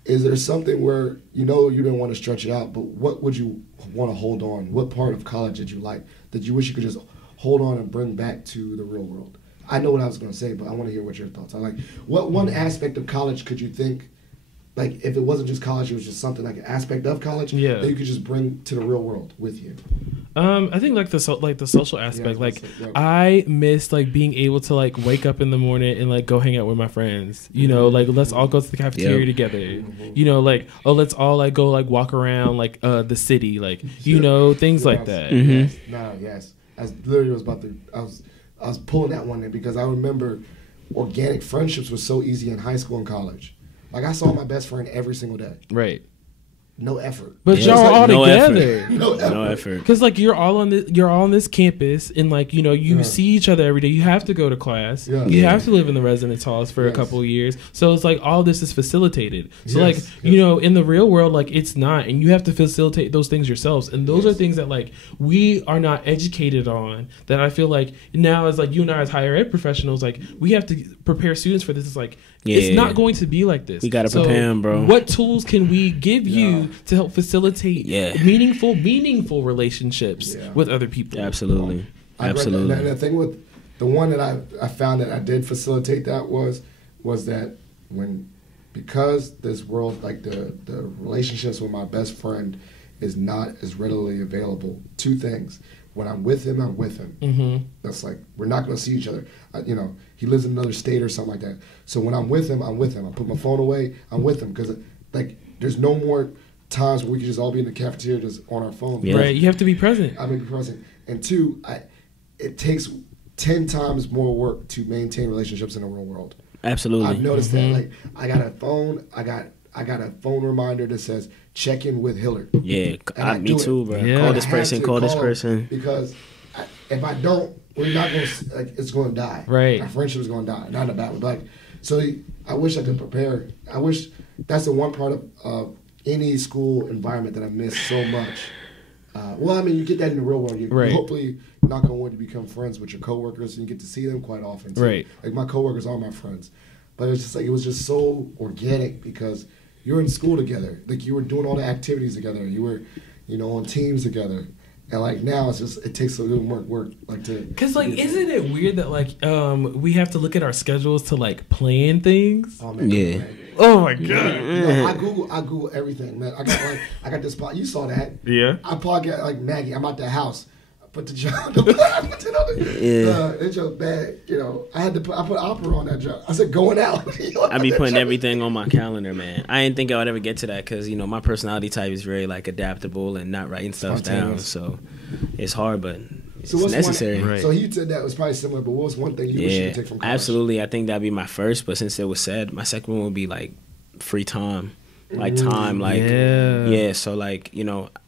Is there something where you didn't want to stretch it out, but what would you want to hold on? What part of college did you like that you wish you could just hold on and bring back to the real world? I know what I was going to say, but I want to hear what your thoughts are. Like, what one aspect of college could you think, like, if it wasn't just college, it was just something like an aspect of college that you could just bring to the real world with you? I think like the social aspect. I miss like being able to like wake up in the morning and like go hang out with my friends. Like let's all go to the cafeteria together. Like let's all like go like walk around like the city, like things like that. Yes. I literally was about to. I was pulling that one in because I remember organic friendships was so easy in high school and college. Like I saw my best friend every single day. Right. No effort. But y'all all together. No effort. Because like you're all on this campus, and like you see each other every day. You have to go to class. Yeah. You have to live in the residence halls for a couple of years. So it's like all this is facilitated. So in the real world, like it's not, and you have to facilitate those things yourselves. And those are things that like we are not educated on. That I feel like now as like you and I as higher ed professionals, like we have to prepare students for this. It's like it's not going to be like this. We gotta prepare them, bro. What tools can we give you to help facilitate meaningful relationships with other people? Absolutely. And the thing with the one that I found that I did facilitate that was that because this world, like the relationships with my best friend is not as readily available. Two things. When I'm with him, I'm with him. Mm-hmm. That's like, we're not going to see each other. He lives in another state or something like that. So when I'm with him, I'm with him. I put my phone away, I'm with him. Because, like, there's no more times where we can just all be in the cafeteria just on our phone. Yeah. Right, you have to be present. I mean, be present. And two, it takes 10 times more work to maintain relationships in the real world. Absolutely. I've noticed that. Like, I got a phone, I got a phone reminder that says, check in with Hillard. Yeah, me too, bro. Yeah. Call this person. Because if I don't, we're not going to, like, it's going to die. Right. Our friendship is going to die. Not in a bad way. But so I wish I could prepare. I wish that's the one part of any school environment that I miss so much. Well, I mean, you get that in the real world. You hopefully, knock on wood, you become friends with your coworkers and you get to see them quite often. Too. Right. Like, my coworkers are my friends. But it was just so organic because you're in school together. Like, you were doing all the activities together. You were, on teams together. And like now, it's just it takes a little more work, like to. Cause like, isn't it weird that like we have to look at our schedules to like plan things? Oh man, Yeah. man. Oh my god! No, I Google everything, man. I got this pod. You saw that? Yeah. I podcast like Maggie. I'm at the house. I put the job. It's just bad. You know, I put opera on that job. I said going out. I be putting everything on my calendar, man. I didn't think I would ever get to that because my personality type is very like adaptable and not writing stuff down. So it's hard, but it's necessary. Right. So you said that was probably similar, but what was one thing you wish you could take from college? Absolutely. I think that'd be my first, but since it was said, my second one would be like free time. Like time, like so like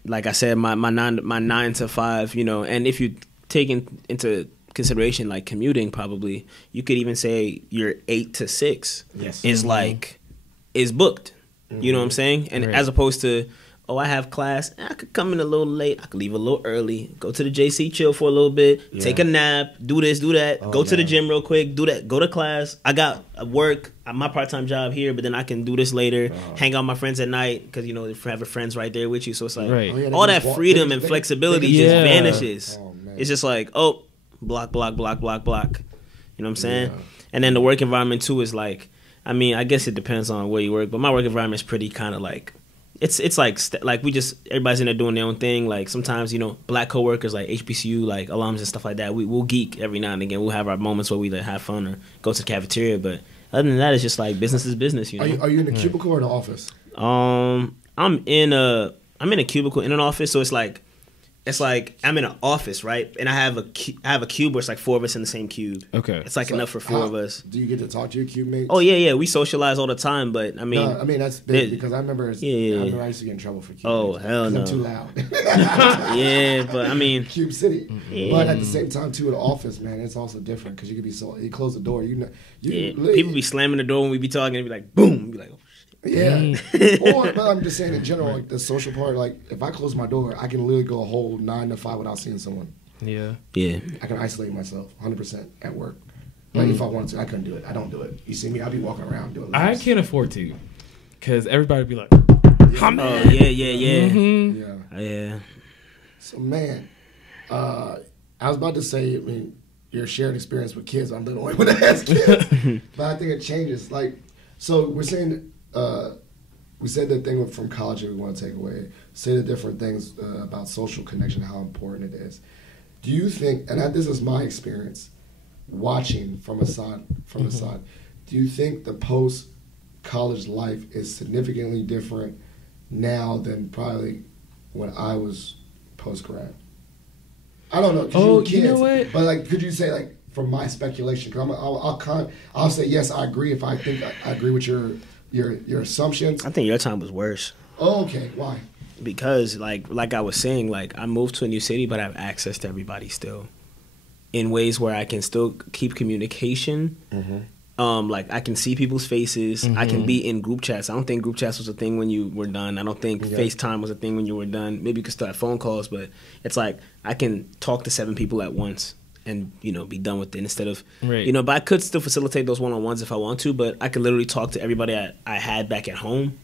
like I said, my 9 to 5, and if you take into consideration like commuting, probably you could even say your 8 to 6 is like is booked. You know what I'm saying? And as opposed to I have class, I could come in a little late, I could leave a little early, go to the JC, chill for a little bit, take a nap, do this, do that, go to the gym real quick, do that, go to class. I got work, my part-time job here, but then I can do this later, hang out with my friends at night, because, you have friends right there with you. So it's like, all that freedom and flexibility just vanishes. It's just like, block. You know what I'm saying? Yeah. And then the work environment, too, is like, I guess it depends on where you work, but my work environment is pretty kind of like, it's like we just everybody's in there doing their own thing. Like sometimes black coworkers like HBCU like alums and stuff like that. We'll geek every now and again. We'll have our moments where we like have fun or go to the cafeteria. But other than that, it's just like business is business. Are you in the cubicle or the office? I'm in a cubicle in an office. So it's like I'm in an office, right? And I have a cube where it's like 4 of us in the same cube. Okay. It's like enough for 4 of us. Do you get to talk to your cube mates? Oh yeah. We socialize all the time, but that's big because I remember I used to get in trouble for cube mates. Hell no. I'm too loud. Yeah, but Cube City. But at the same time too, in the office, man, it's also different because you could be you close the door, people be slamming the door when we be talking and be like boom, be like but I'm just saying in general, like the social part, like if I close my door, I can literally go a whole 9 to 5 without seeing someone. Yeah. I can isolate myself 100% at work. Like if I wanted to, I couldn't do it. I don't do it. You see me, I'll be walking around doing laps. I can't afford to, because everybody would be like, yeah. So man, I was about to say, your shared experience with kids, I'm the only one that has kids, but I think it changes. Like, so we're saying. We said the thing from college that we want to take away. Say the different things about social connection, how important it is. Do you think, and this is my experience, watching from the side, do you think the post-college life is significantly different now than probably when I was post-grad? I don't know. Oh, you know what? But like, could you say like from my speculation? Because I'll say yes, I agree if I think I agree with your assumptions. I think your time was worse. Oh, okay. Why? Because like I was saying, like I moved to a new city, but I have access to everybody still, in ways where I can still keep communication. Like I can see people's faces. I can be in group chats. I don't think group chats was a thing when you were done. I don't think FaceTime was a thing when you were done. Maybe you could still have phone calls, but it's like I can talk to 7 people at once and be done with it instead of but I could still facilitate those one-on-ones if I want to, but I could literally talk to everybody I had back at home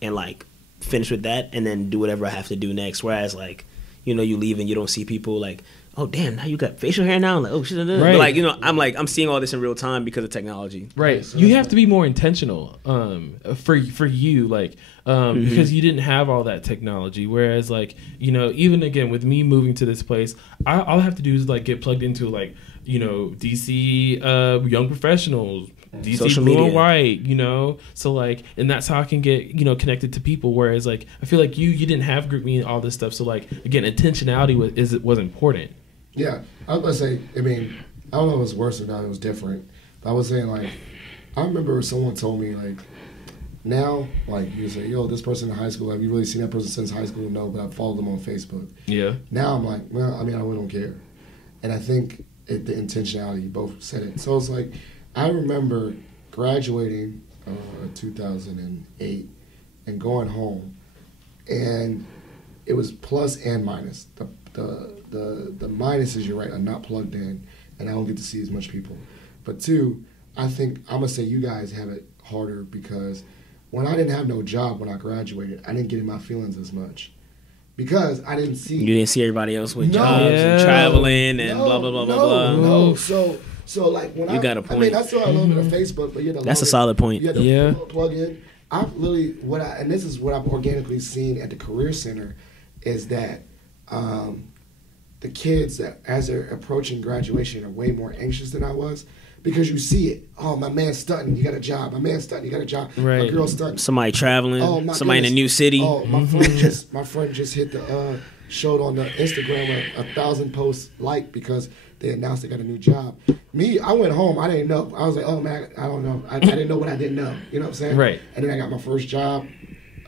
and like finish with that and then do whatever I have to do next. Whereas like you leave and you don't see people like, oh damn, now you got facial hair now, like oh shit, but like I'm seeing all this in real time because of technology. So you have to be more intentional for you, like because you didn't have all that technology. Whereas like even again with me moving to this place, all I have to do is like get plugged into like DC Young Professionals, DC social Blue media. and White, so like, and that's how I can get connected to people. Whereas like I feel like you didn't have group me and all this stuff. So like again, intentionality was important. Yeah, I was gonna say. I don't know if it was worse or not. It was different. But I was saying like, I remember someone told me like, now like you say, yo, this person in high school, have you really seen that person since high school? No, but I followed them on Facebook. Yeah. Now I'm like, well, I really don't care, and I think the intentionality. You both said it. So it's like, I remember graduating in 2008 and going home, and it was plus and minus. The minus is, you're right, I'm not plugged in and I don't get to see as much people. But 2, I think I'm gonna say you guys have it harder because when I didn't have no job when I graduated, I didn't get in my feelings as much because I didn't see. You didn't see everybody else with No. jobs and Yeah. traveling and blah blah blah blah blah. No. So like when You got a point. I mean, I still have a little bit of Facebook, but you had to That's a log in. solid point. You had to Yeah. plug in. I've really and this is what I've organically seen at the Career Center, is that the kids that as they're approaching graduation are way more anxious than I was, because you see it. Oh, my man's stunting, you got a job. My man's stunting, you got a job. Right. My girl's stunting. Somebody traveling. Oh, my Somebody in a goodness. new city. Oh, my friend just hit the showed on the Instagram 1,000 posts because they announced they got a new job. Me, I went home. I didn't know. I was like, oh man, I don't know. I didn't know what I didn't know. You know what I'm saying? Right. And then I got my first job.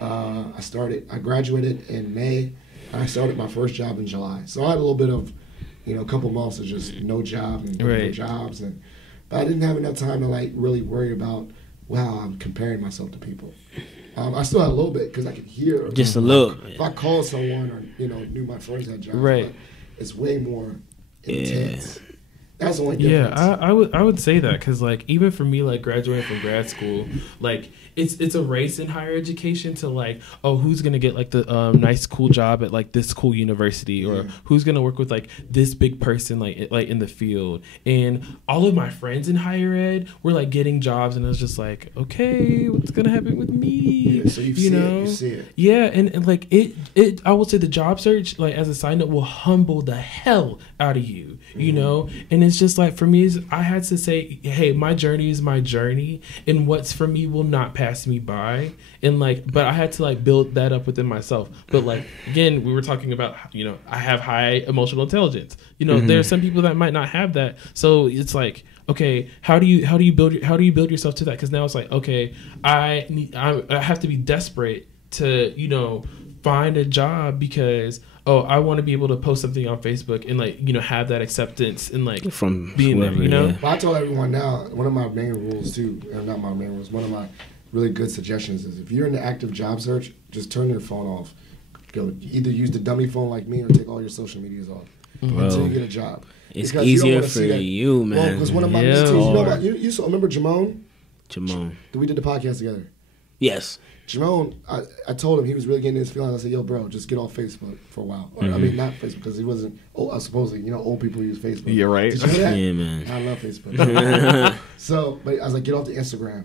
I graduated in May. I started my first job in July. So I had a little bit of, a couple months of just no job and no jobs, but I didn't have enough time to like really worry about, wow, I'm comparing myself to people. I still had a little bit because I could hear. Just a little. If I called someone or knew my friends had jobs, Right. but it's way more intense. Yeah. That's the only difference. Yeah, I would say that because like even for me, like graduating from grad school, like it's a race in higher education to like, oh, who's gonna get like the nice cool job at like this cool university, or who's gonna work with like this big person like in the field. And all of my friends in higher ed were like getting jobs, and I was just like, okay, what's gonna happen with me? Yeah, so you see it. Yeah, and like it I will say the job search, like as a side note, will humble the hell out of you, you know? And it's just like for me, I had to say, hey, my journey is my journey, and what's for me will not pass me by. And like, but I had to like build that up within myself. But like again, we were talking about, I have high emotional intelligence. There are some people that might not have that. So it's like, okay, how do you build yourself to that? Because now it's like, okay, I have to be desperate to find a job because I want to be able to post something on Facebook and like have that acceptance and like From being whoever, there. yeah. Well, I tell everyone now, one of my main rules too, not my main rules, one of my really good suggestions is if you're in the active job search, just turn your phone off. Go either use the dummy phone like me or take all your social medias off until you get a job. It's Because you don't easier wanna for see that. you, man. Well, because one of my Yeah. mentees, you saw, remember Jermaine? Jamon. We did the podcast together. Yes. Jermaine, I told him he was really getting his feelings. I said, yo, bro, just get off Facebook for a while. Or, I mean, not Facebook, because he wasn't, supposedly, old people use Facebook. You're right. Did you know that? Yeah, man. I love Facebook. So, but I was like, get off the Instagram.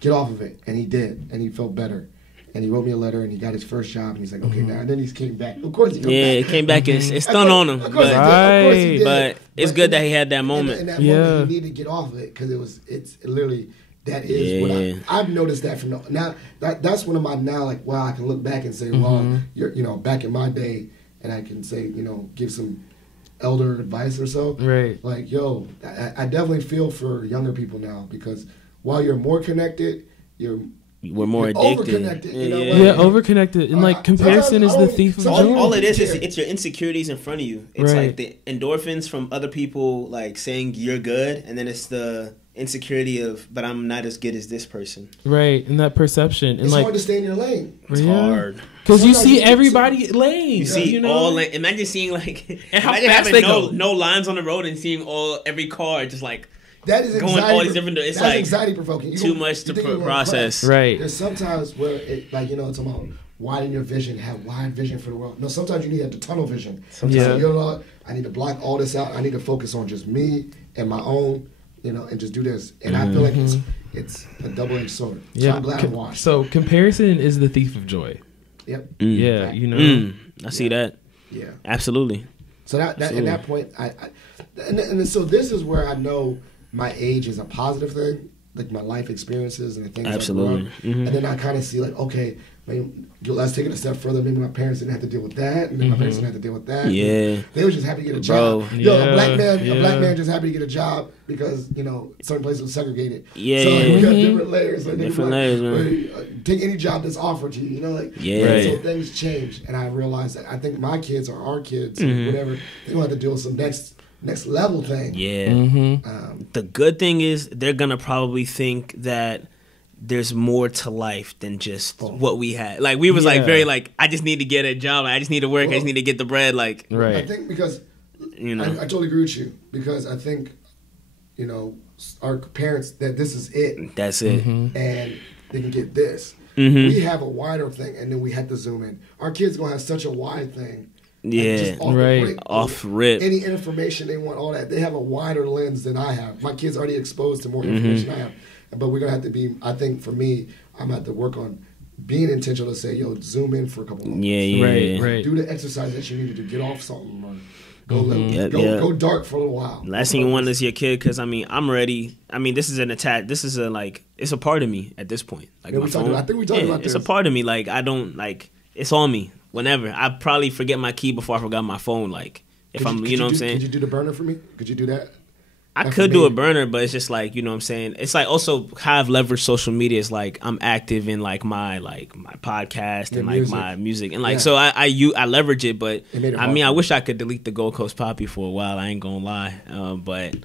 Get off of it. And he did. And he felt better. And he wrote me a letter, and he got his first job. And he's like, okay, now. And then he came back. Of course he came Yeah, back. it came back. It stung on him. Of course he did. But, Of course he did. but it's good that he had that moment. In that Yeah. moment, he needed to get off of it because it's literally, that is what I've noticed that from now. That's one of my now, like, wow, I can look back and say, well, you're, back in my day, and I can say, give some elder advice or so. Right. Like, yo, I definitely feel for younger people now because while you're more connected, We're more you're addicted. over-connected, Yeah, overconnected. And like comparison is the thief of joy. All it is it's your insecurities in front of you. It's Right. like the endorphins from other people like saying you're good, and then it's the insecurity of, but I'm not as good as this person. Right, and that perception. And it's like hard to stay in your lane. It's hard. because you Sometimes see you- everybody lane. You see all like, imagine seeing like And how imagine fast having they go. no lines on the road and seeing every car just like That is going anxiety. all these different. It's that's like anxiety provoking. too much to process. Right. There's sometimes where it's about widen your vision, have wide vision for the world. No, sometimes you need the tunnel vision. Sometimes I need to block all this out. I need to focus on just me and my own, and just do this. And I feel like it's a double-edged sword. So I'm glad I watched. So comparison is the thief of joy. Yep. Yeah, I see that. Yeah. Absolutely. So that at that point, and so this is where I know my age is a positive thing, like my life experiences and the things Absolutely. I've grown. And then I kind of see like, okay, let's take it a step further. Maybe my parents didn't have to deal with that, and then my parents didn't have to deal with that. Yeah. They were just happy to get a job. Bro, A black man just happy to get a job because certain places were segregated. Yeah, so yeah. we got different layers. Like, Different layers, man. Take any job that's offered to you. Yeah. Right. So things change, and I realized that I think my kids or our kids, or whatever, they don't have to deal with some next level thing. Yeah. The good thing is they're gonna probably think that there's more to life than just what we had. Like we was like very like, I just need to get a job. I just need to work. I just need to get the bread. Like Right. I think because I totally agree with you because I think our parents that this is it that's it. and they can get this. We have a wider thing, and then we had to zoom in. Our kids gonna have such a wide thing. Yeah, off rip. Any information they want, all that. They have a wider lens than I have. My kids already exposed to more information I have. But we're gonna have to be. I think for me, I'm gonna have to work on being intentional to say, yo, zoom in for a couple moments. Right. Do the exercise that you need to get off something. Or go dark for a little while. Last thing you want is your kid, because I'm ready. This is an attack. This is it's a part of me at this point. Like I think we talked about this. It's a part of me. Like I don't like. It's on me whenever. I probably forget my key before I forgot my phone. Like if you know what I'm saying. Could you do the burner for me? Could you do that? I could do a burner, but it's just like, you know what I'm saying? It's like also how I've leveraged social media is like I'm active in like my podcast and like my music. And like so I leverage it, but I wish I could delete the Gold Coast Poppy for a while, I ain't gonna lie. But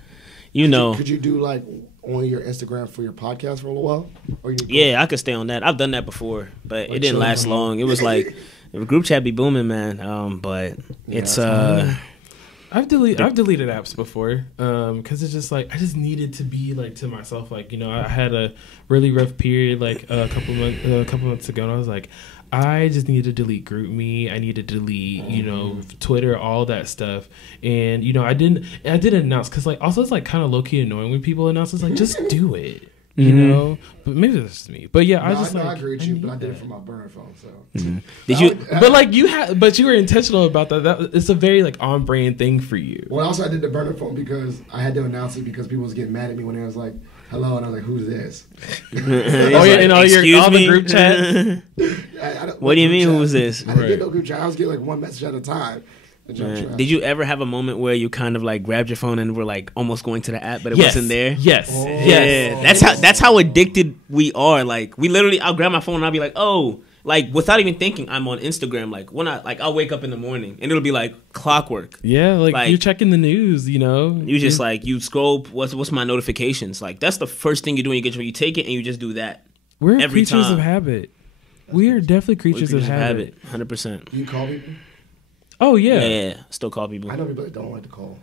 could you do like on your Instagram for your podcast for a little while? Or I could stay on that. I've done that before, but it didn't last long. It was like the group chat be booming, man. But it's I've deleted apps before because it's just like I just needed to be like to myself. Like, you know, I had a really rough period like a couple months ago, and I was like, I just need to delete GroupMe. I need to delete, you know, Twitter, all that stuff. And you know, I didn't announce because like also it's like kind of low key annoying when people announce. It's like just do it. You know, but maybe that's just me. But yeah, I agree with you. But I did it from my burner phone. So did you? But like you were intentional about that. It's a very like on brand thing for you. Well, also I did the burner phone because I had to announce it because people was getting mad at me when they was like, "Hello," and I was like, "Who's this?" And all the group chats. What do you mean? Who's this? I didn't get no group chat. I was getting like one message at a time. Did you ever have a moment where you kind of like grabbed your phone and were like almost going to the app, but it wasn't there? Yes. That's how addicted we are. Like we literally, I'll grab my phone and I'll be like, oh, like without even thinking, I'm on Instagram. Like when I'll wake up in the morning and it'll be like clockwork. Yeah, like you're checking the news. You know, you just like you scroll. What's my notifications? Like that's the first thing you do when you get you take it and you just do that. We're creatures of habit. We are definitely creatures of habit. 100%. You call people? Oh yeah. Still call people. I know people that don't like to call.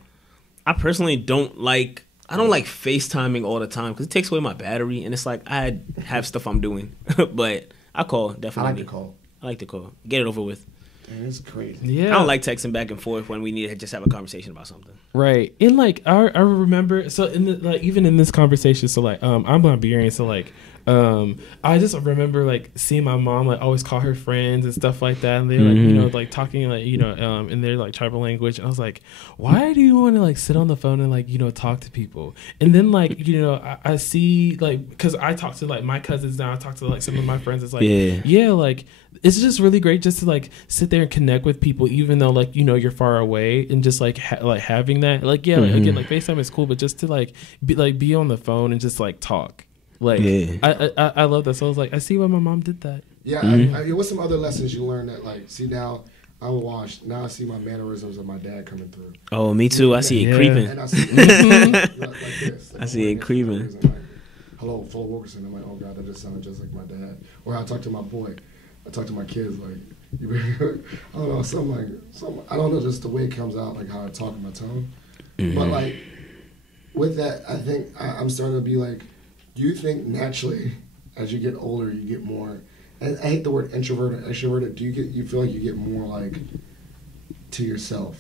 I personally don't like FaceTiming all the time because it takes away my battery and it's like I have stuff I'm doing. But I call definitely. I like to call. Get it over with. Man, it's crazy. Yeah. I don't like texting back and forth when we need to just have a conversation about something. Right. And like I remember so even in this conversation, so like I'm Liberian, so like I just remember like seeing my mom like always call her friends and stuff like that, and they're like you know like talking like you know in their like tribal language. And I was like, why do you want to like sit on the phone and like you know talk to people? And then like you know I see like because I talk to like my cousins now, I talk to like some of my friends. It's like yeah like it's just really great just to like sit there and connect with people even though like you know you're far away, and just like having that like like, again like FaceTime is cool, but just to like be on the phone and just like talk. Like I love that. So I was like, I see why my mom did that. Yeah, what's some other lessons you learned that like see now I'm washed. Now I see my mannerisms of my dad coming through. Oh, me too. I see it creeping. And I see like this. Like, I see it creeping. Like, hello, Fuller Wilkerson. I'm like, oh God, that just sounded just like my dad. Or I talk to my boy. I talk to my kids like, I don't know, something. I don't know, just the way it comes out, like how I talk in my tone. But like with that, I think I'm starting to be like, do you think naturally, as you get older, you get more? And I hate the word introverted, extroverted. Do you feel like you get more like to yourself?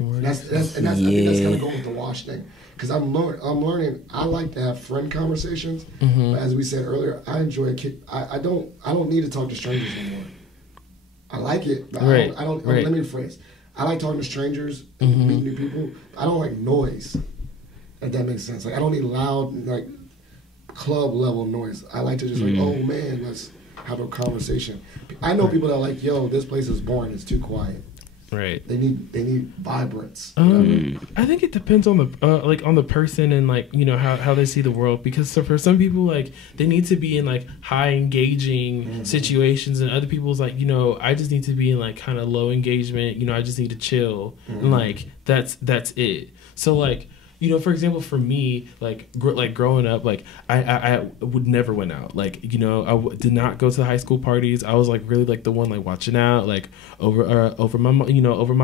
That's I think that's kind of going with the wash thing. Because I'm learning. I like to have friend conversations, but as we said earlier, I enjoy I don't need to talk to strangers anymore. I like it, but I don't. Let me rephrase. I like talking to strangers and meeting new people. I don't like noise. If that makes sense. Like I don't need loud like club level noise. I like to just like, oh man, let's have a conversation. I know people that are like, yo, this place is boring. It's too quiet. Right. They need vibrance. I think it depends on the like on the person and like you know how they see the world, because so for some people like they need to be in like high engaging situations, and other people's like you know I just need to be in like kind of low engagement. You know I just need to chill and like that's it. So like you know, for example, for me, like growing up, like I would never went out. Like, you know, did not go to the high school parties. I was like really like the one like watching out, like over my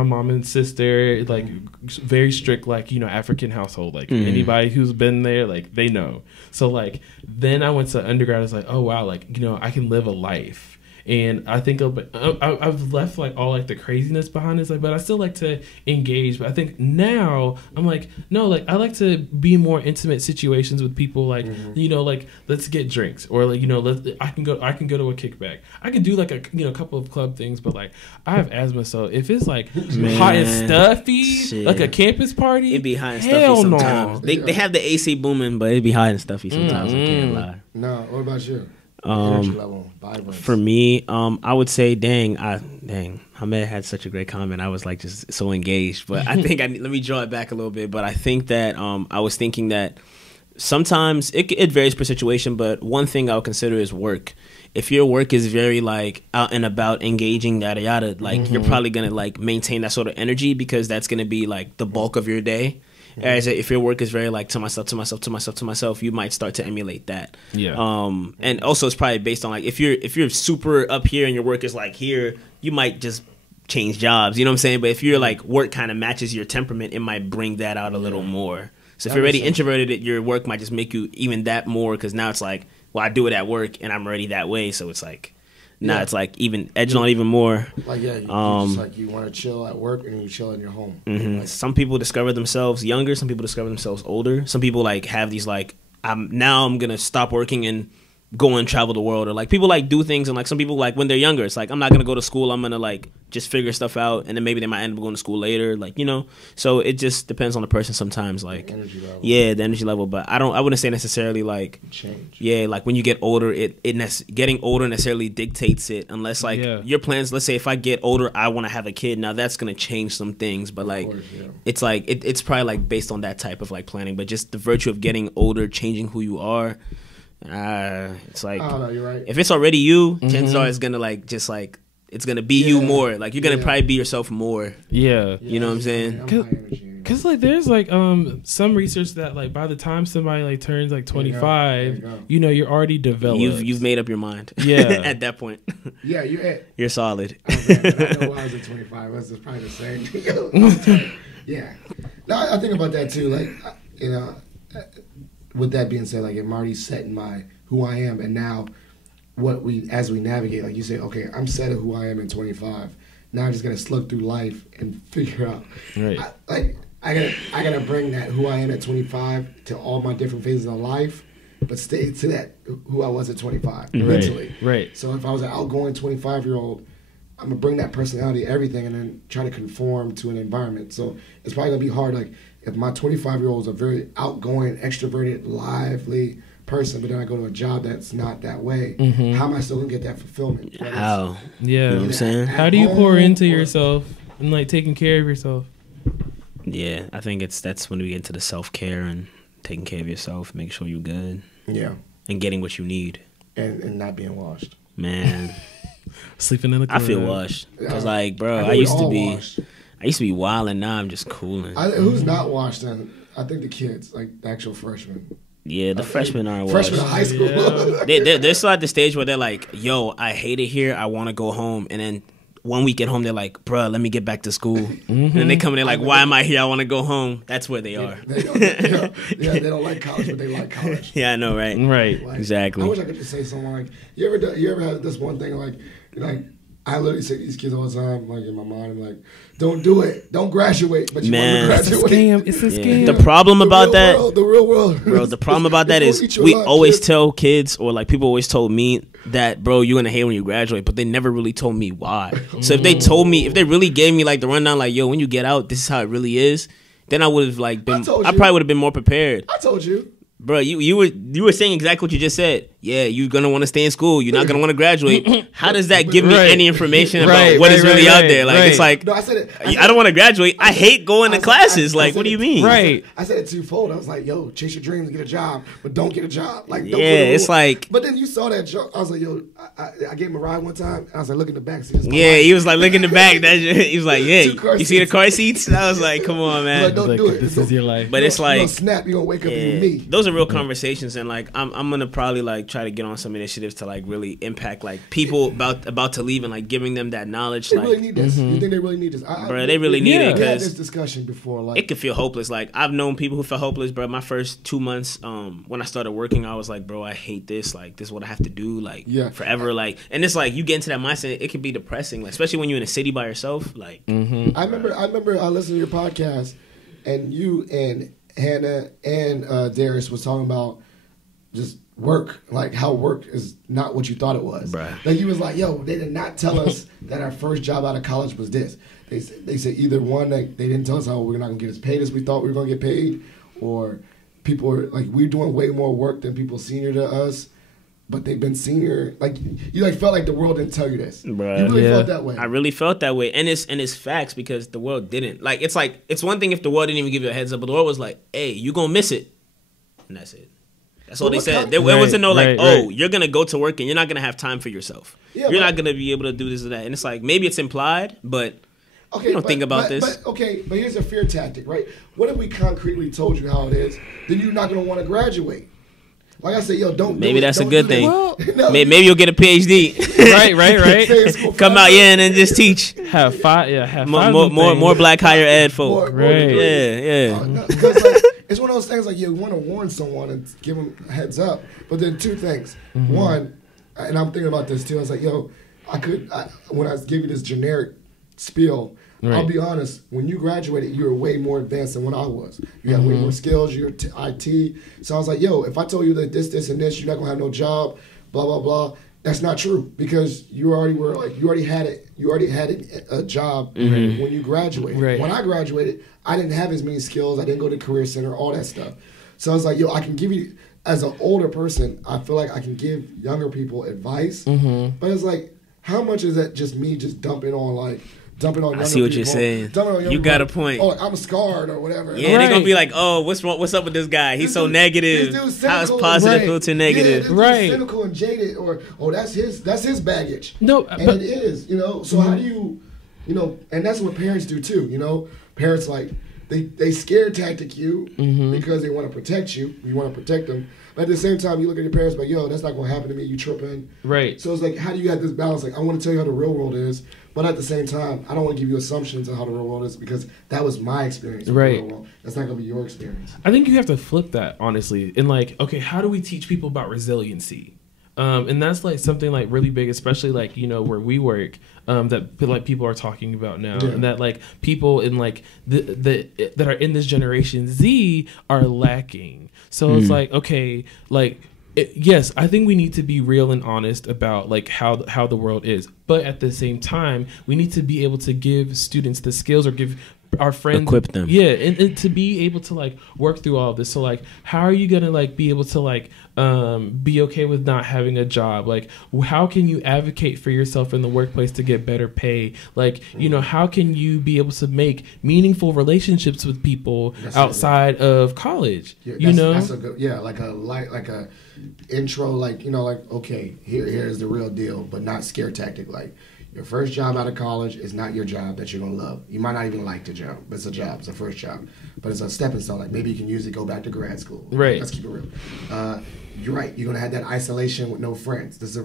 mom and sister, like very strict, like, you know, African household. Like anybody who's been there, like they know. So like then I went to undergrad. I was like, oh wow, like, you know, I can live a life. And I think I've left like all like the craziness behind it, like, but I still like to engage. But I think now I'm like, no, like I like to be in more intimate situations with people. Like, you know, like let's get drinks, or like, you know, I can go to a kickback. I can do like a, you know, couple of club things, but like I have asthma, so if it's like hot and stuffy, like a campus party, it'd be hot and stuffy sometimes. No. They have the AC booming, but it'd be hot and stuffy sometimes. I can't lie. No, what about you? Energy level, vibrance. For me, I would say, Hamed had such a great comment. I was like just so engaged, but I think let me draw it back a little bit. But I think that I was thinking that sometimes it varies per situation, but one thing I would consider is work. If your work is very like out and about, engaging, yada yada, like you're probably gonna like maintain that sort of energy because that's gonna be like the bulk of your day. As if your work is very like to myself, you might start to emulate that. Yeah. And also it's probably based on like if you're super up here and your work is like here, you might just change jobs. You know what I'm saying? But if your like work kind of matches your temperament, it might bring that out a little more. So if you're already introverted, your work might just make you even that more, because now it's like, well, I do it at work and I'm already that way. So it's like, now it's like even edging on even more. Like, yeah, you just like you want to chill at work and you chill in your home. Like, some people discover themselves younger. Some people discover themselves older. Some people like have these like, I'm gonna stop working and go and travel the world. Or like people like do things, and like some people like when they're younger, it's like, I'm not gonna go to school. I'm gonna like just figure stuff out, and then maybe they might end up going to school later. Like, you know, so it just depends on the person sometimes. Like energy level. Yeah, the energy level. But I wouldn't say necessarily like change. Yeah, like when you get older, getting older necessarily dictates it, unless like your plans. Let's say if I get older, I want to have a kid. Now that's gonna change some things, but like it's like it's probably like based on that type of like planning. But just the virtue of getting older, changing who you are. It's like, oh, no, you're right. If it's already you, chances are it's gonna like just like it's gonna be you more. Like you're gonna probably be yourself more. Yeah, you know what I'm saying? Because like there's like some research that like by the time somebody like turns like 25, you know, you're already developed. You've made up your mind. Yeah, at that point. Yeah, you're solid. Oh, man, I know why I was at 25. That's probably the same. Yeah. No, I think about that too. Like, you know. With that being said, like, I'm already set in who I am, and now as we navigate, like you say, okay, I'm set of who I am in 25. Now I'm just gonna slug through life and figure out. Right. I gotta bring that who I am at 25 to all my different phases of life, but stay to that who I was at 25 eventually. Right. So if I was an outgoing 25-year-old, I'm gonna bring that personality, everything, and then try to conform to an environment. So it's probably gonna be hard. Like, if my 25-year-old is a very outgoing, extroverted, lively person, but then I go to a job that's not that way, how am I still gonna get that fulfillment? How? Yeah. You know what I'm saying? How do you pour into yourself and like taking care of yourself? Yeah, I think that's when we get into the self-care and taking care of yourself, making sure you're good. Yeah. And getting what you need. And not being washed. Man. Sleeping in the club. I feel washed. Because, like, bro, I used to be wild, and now I'm just cooling. Who's not washed then? I think the kids, like the actual freshmen. Yeah, the freshmen aren't washed. Freshmen in high school. Yeah. They're still at the stage where they're like, yo, I hate it here. I want to go home. And then 1 week at home, they're like, bruh, let me get back to school. And they come in, they're like, why am I here? I want to go home. That's where they are. They don't like college, but they like college. Yeah, I know, right? Right. Like, exactly. I wish I could just say something like, you ever had this one thing like I literally say to these kids all the time, like in my mind, I'm like, don't do it. Don't graduate. But you want to graduate. It's a scam. The problem about that, the real world. Bro, the problem about that is we always tell kids, or like people always told me that, bro, you're going to hate when you graduate, but they never really told me why. So if they really gave me like the rundown, like, yo, when you get out, this is how it really is, then I would have like been, I probably would have been more prepared. I told you. Bro, you were saying exactly what you just said. yeah, you're gonna want to stay in school. You're not gonna want to graduate. How does that give me Right. any information about Right, what right, is really right, out there? Like right. it's like No, I said it. I don't want to graduate. I hate going to classes. Like, said what do you it- mean? Right. I said it twofold. I was like, yo, chase your dreams, get a job, but don't get a job. Like, don't Yeah, go to it's war. like- But then you saw that joke. I was like, yo, I gave him a ride one time. And I was like, look in the back. See, Yeah, he was like, look in the back. He was like, yeah, Two car you see the seats. car seats? I was like, come on, Like, man. don't Like, do it. this is your life. But it's you gonna like, snap. You gonna wake up and yeah, you me. those are real conversations, and like I'm gonna probably like try to get on some initiatives to like really impact like people about to leave and like giving them that knowledge. They Like, really need this. You think they really need this? Bruh, they really need it We had 'cause this discussion before. Like, it could feel hopeless. Like I've known people who felt hopeless, bro. My first 2 months, when I started working, I was like, bro, I hate this. Like this is what I have to do, like Yeah. forever. Like, and it's like you get into that mindset, it can be depressing, like especially when you're in a city by yourself. Like, I remember I listened to your podcast, and you and Hannah and Darius was talking about just work, like how work is not what you thought it was. Bruh. Like you was like, yo, they did not tell us that our first job out of college was this. They said either one, like they didn't tell us how we're not gonna get as paid as we thought we were gonna get paid, or people are like we're doing way more work than people senior to us. But they've been senior, like you like felt like the world didn't tell you this. Bruh. You really Yeah. felt that way. I really felt that way, and it's facts because the world didn't. Like it's one thing if the world didn't even give you a heads up, but the world was like, hey, you gonna miss it, and that's it. That's all But they what said. kind- There wasn't no like, Right, oh, right. you're gonna go to work and you're not gonna have time for yourself. Yeah, you're but- not gonna be able to do this or that. And it's like maybe it's implied, but Okay, you don't think about this. But here's a fear tactic, right? What if we concretely told you how it is? Then you're not going to want to graduate. Like I said, yo, don't. maybe do it, that's a don't good do that. thing. No. Maybe you'll get a PhD. right. Stay in school Come forever. out, yeah, and then just teach. Have five More black higher ed folk. More Right. degrees. Yeah. No, 'cause, like, it's one of those things like you want to warn someone and give them a heads up. But then two things. One, and I'm thinking about this too. I was like, yo, when I give you this generic spiel, I'll Right. be honest. When you graduated, you were way more advanced than what I was. You had way more skills. You're IT. So I was like, yo, if I told you that this, and this, you're not gonna have no job, blah blah blah. That's not true because you already had a job when you graduated. Right. When I graduated, I didn't have as many skills. I didn't go to career center, all that stuff. So I was like, yo, I can give you, as an older person, I feel like I can give younger people advice. But it's like, how much is that just me just dumping on younger I see what people, you're saying. dumping on younger You got a people. point. Oh, I'm scarred or whatever. Yeah, they're gonna Right. be like, oh, what's wrong? What's up with this guy? He's This so dude- negative. this dude's How is cynical. positive Right. filter Yeah, negative? this dude's Right. cynical and jaded, or that's his baggage. No, And but it is, So how do you and that's what parents do too. Parents like they scare tactic you because they want to protect you. You want to protect them, but at the same time, you look at your parents like, yo, that's not gonna happen to me. You tripping. right. So it's like, how do you have this balance? Like, I want to tell you how the real world is, but at the same time, I don't want to give you assumptions of how the real world is because that was my experience with Right. the real world. That's not gonna be your experience. I think you have to flip that honestly, and like, okay, how do we teach people about resiliency? And that's like something like really big, especially like where we work, that like people are talking about now, Yeah. and that like people in like that are in this generation Z are lacking. So it's like, okay, like. Yes, I think we need to be real and honest about like how the world is, but at the same time, we need to be able to give students the skills or give our friends Equip them. Yeah, and to be able to like work through all of this. So like, how are you gonna like be able to like be okay with not having a job? Like, how can you advocate for yourself in the workplace to get better pay? Like, how can you be able to make meaningful relationships with people That's outside of college? Yeah, that's a good, like a intro, like okay, here's the real deal, but not scare tactic. Like, your first job out of college is not your job that you're gonna love. You might not even like the job, but it's a job. It's a first job, but it's a stepping stone. Like, maybe you can use it, go back to grad school. Right. Let's keep it real. You're right. You're gonna have that isolation with no friends. This is a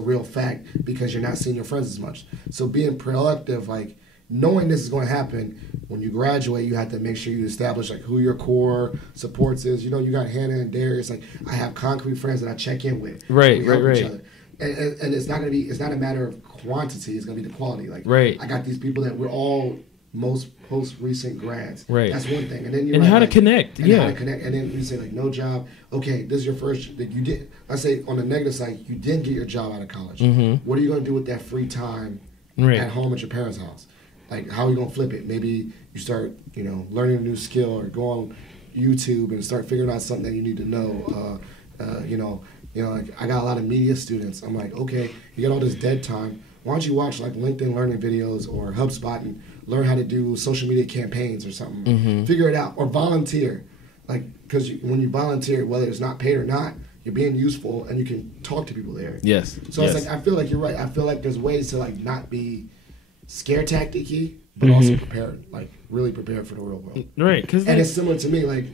real fact because you're not seeing your friends as much. So being proactive, like knowing this is going to happen when you graduate, you have to make sure you establish like who your core supports is. You got Hannah and Darius. Like, I have concrete friends that I check in with. Right, We help right, each right. other. And it's not a matter of quantity. It's gonna be the quality. Like, Right. I got these people that we're all most recent grads. Right. That's one thing. And then And how to connect. And Yeah. how to connect. And then you say like, no job. Okay, this is your first. Like, you did. I say on the negative side, you didn't get your job out of college. What are you gonna do with that free time Right. at home at your parents' house? Like, how are you gonna flip it? Maybe you start, learning a new skill or go on YouTube and start figuring out something that you need to know. You know, like I got a lot of media students. I'm like, okay, you got all this dead time. Why don't you watch like LinkedIn learning videos or HubSpot and learn how to do social media campaigns or something? Mm-hmm. Figure it out or volunteer. Like, because when you volunteer, whether it's not paid or not, you're being useful and you can talk to people there. Yes. So yes. it's like I feel like you're right. I feel like there's ways to like not be scare tactic-y, but also prepared, like really prepared for the real world. Right. Because and it's similar to me. Like,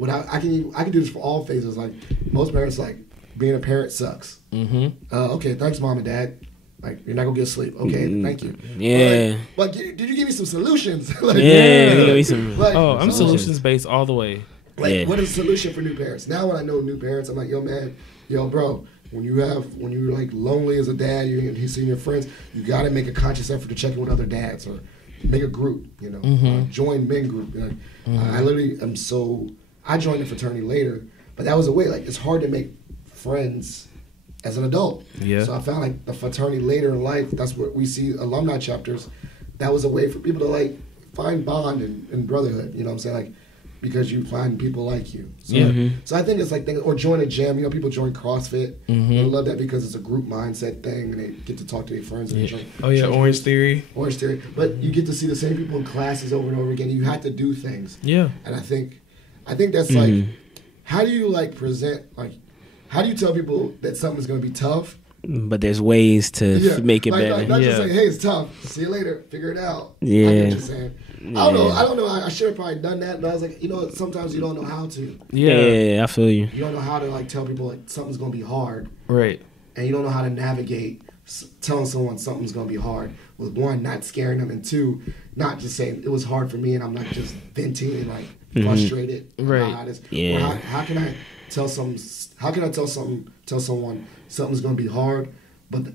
I can do this for all phases. Like most parents, like being a parent sucks. Mm-hmm. Okay, thanks, mom and dad. Like you're not gonna get sleep. Okay, thank you. Yeah. But did you give me some solutions? Like, Yeah. Give me some. like, I'm solutions based all the way. Like, what is the solution for new parents? Now when I know new parents, I'm like, yo, bro, when you're like lonely as a dad, you're seeing your friends, you got to make a conscious effort to check in with other dads or make a group, you know, join men group. You know? I literally am I joined the fraternity later, but that was a way, like, it's hard to make friends as an adult. Yeah. So I found like the fraternity later in life, that's what we see alumni chapters. That was a way for people to like find bond and brotherhood, you know what I'm saying? Like, because you find people like you. So, so I think it's like, or join a gym. You know, people join CrossFit. They love that because it's a group mindset thing, and they get to talk to their friends. And Orange Theory. Orange Theory. But you get to see the same people in classes over and over again. You have to do things. Yeah. And I think that's like, how do you like present, like, how do you tell people that something's going to be tough? But there's ways to make it better. Not just like, hey, it's tough. See you later. Figure it out. Yeah. I get what you're saying. I don't know. I should have probably done that, but I was like, you know, sometimes you don't know how to. Yeah, I feel you. You don't know how to like tell people like something's gonna be hard, right? And you don't know how to navigate telling someone something's gonna be hard. With one, not scaring them, and two, not just saying it was hard for me, and I'm like just venting and like frustrated. Right. How can I tell someone something's gonna be hard, but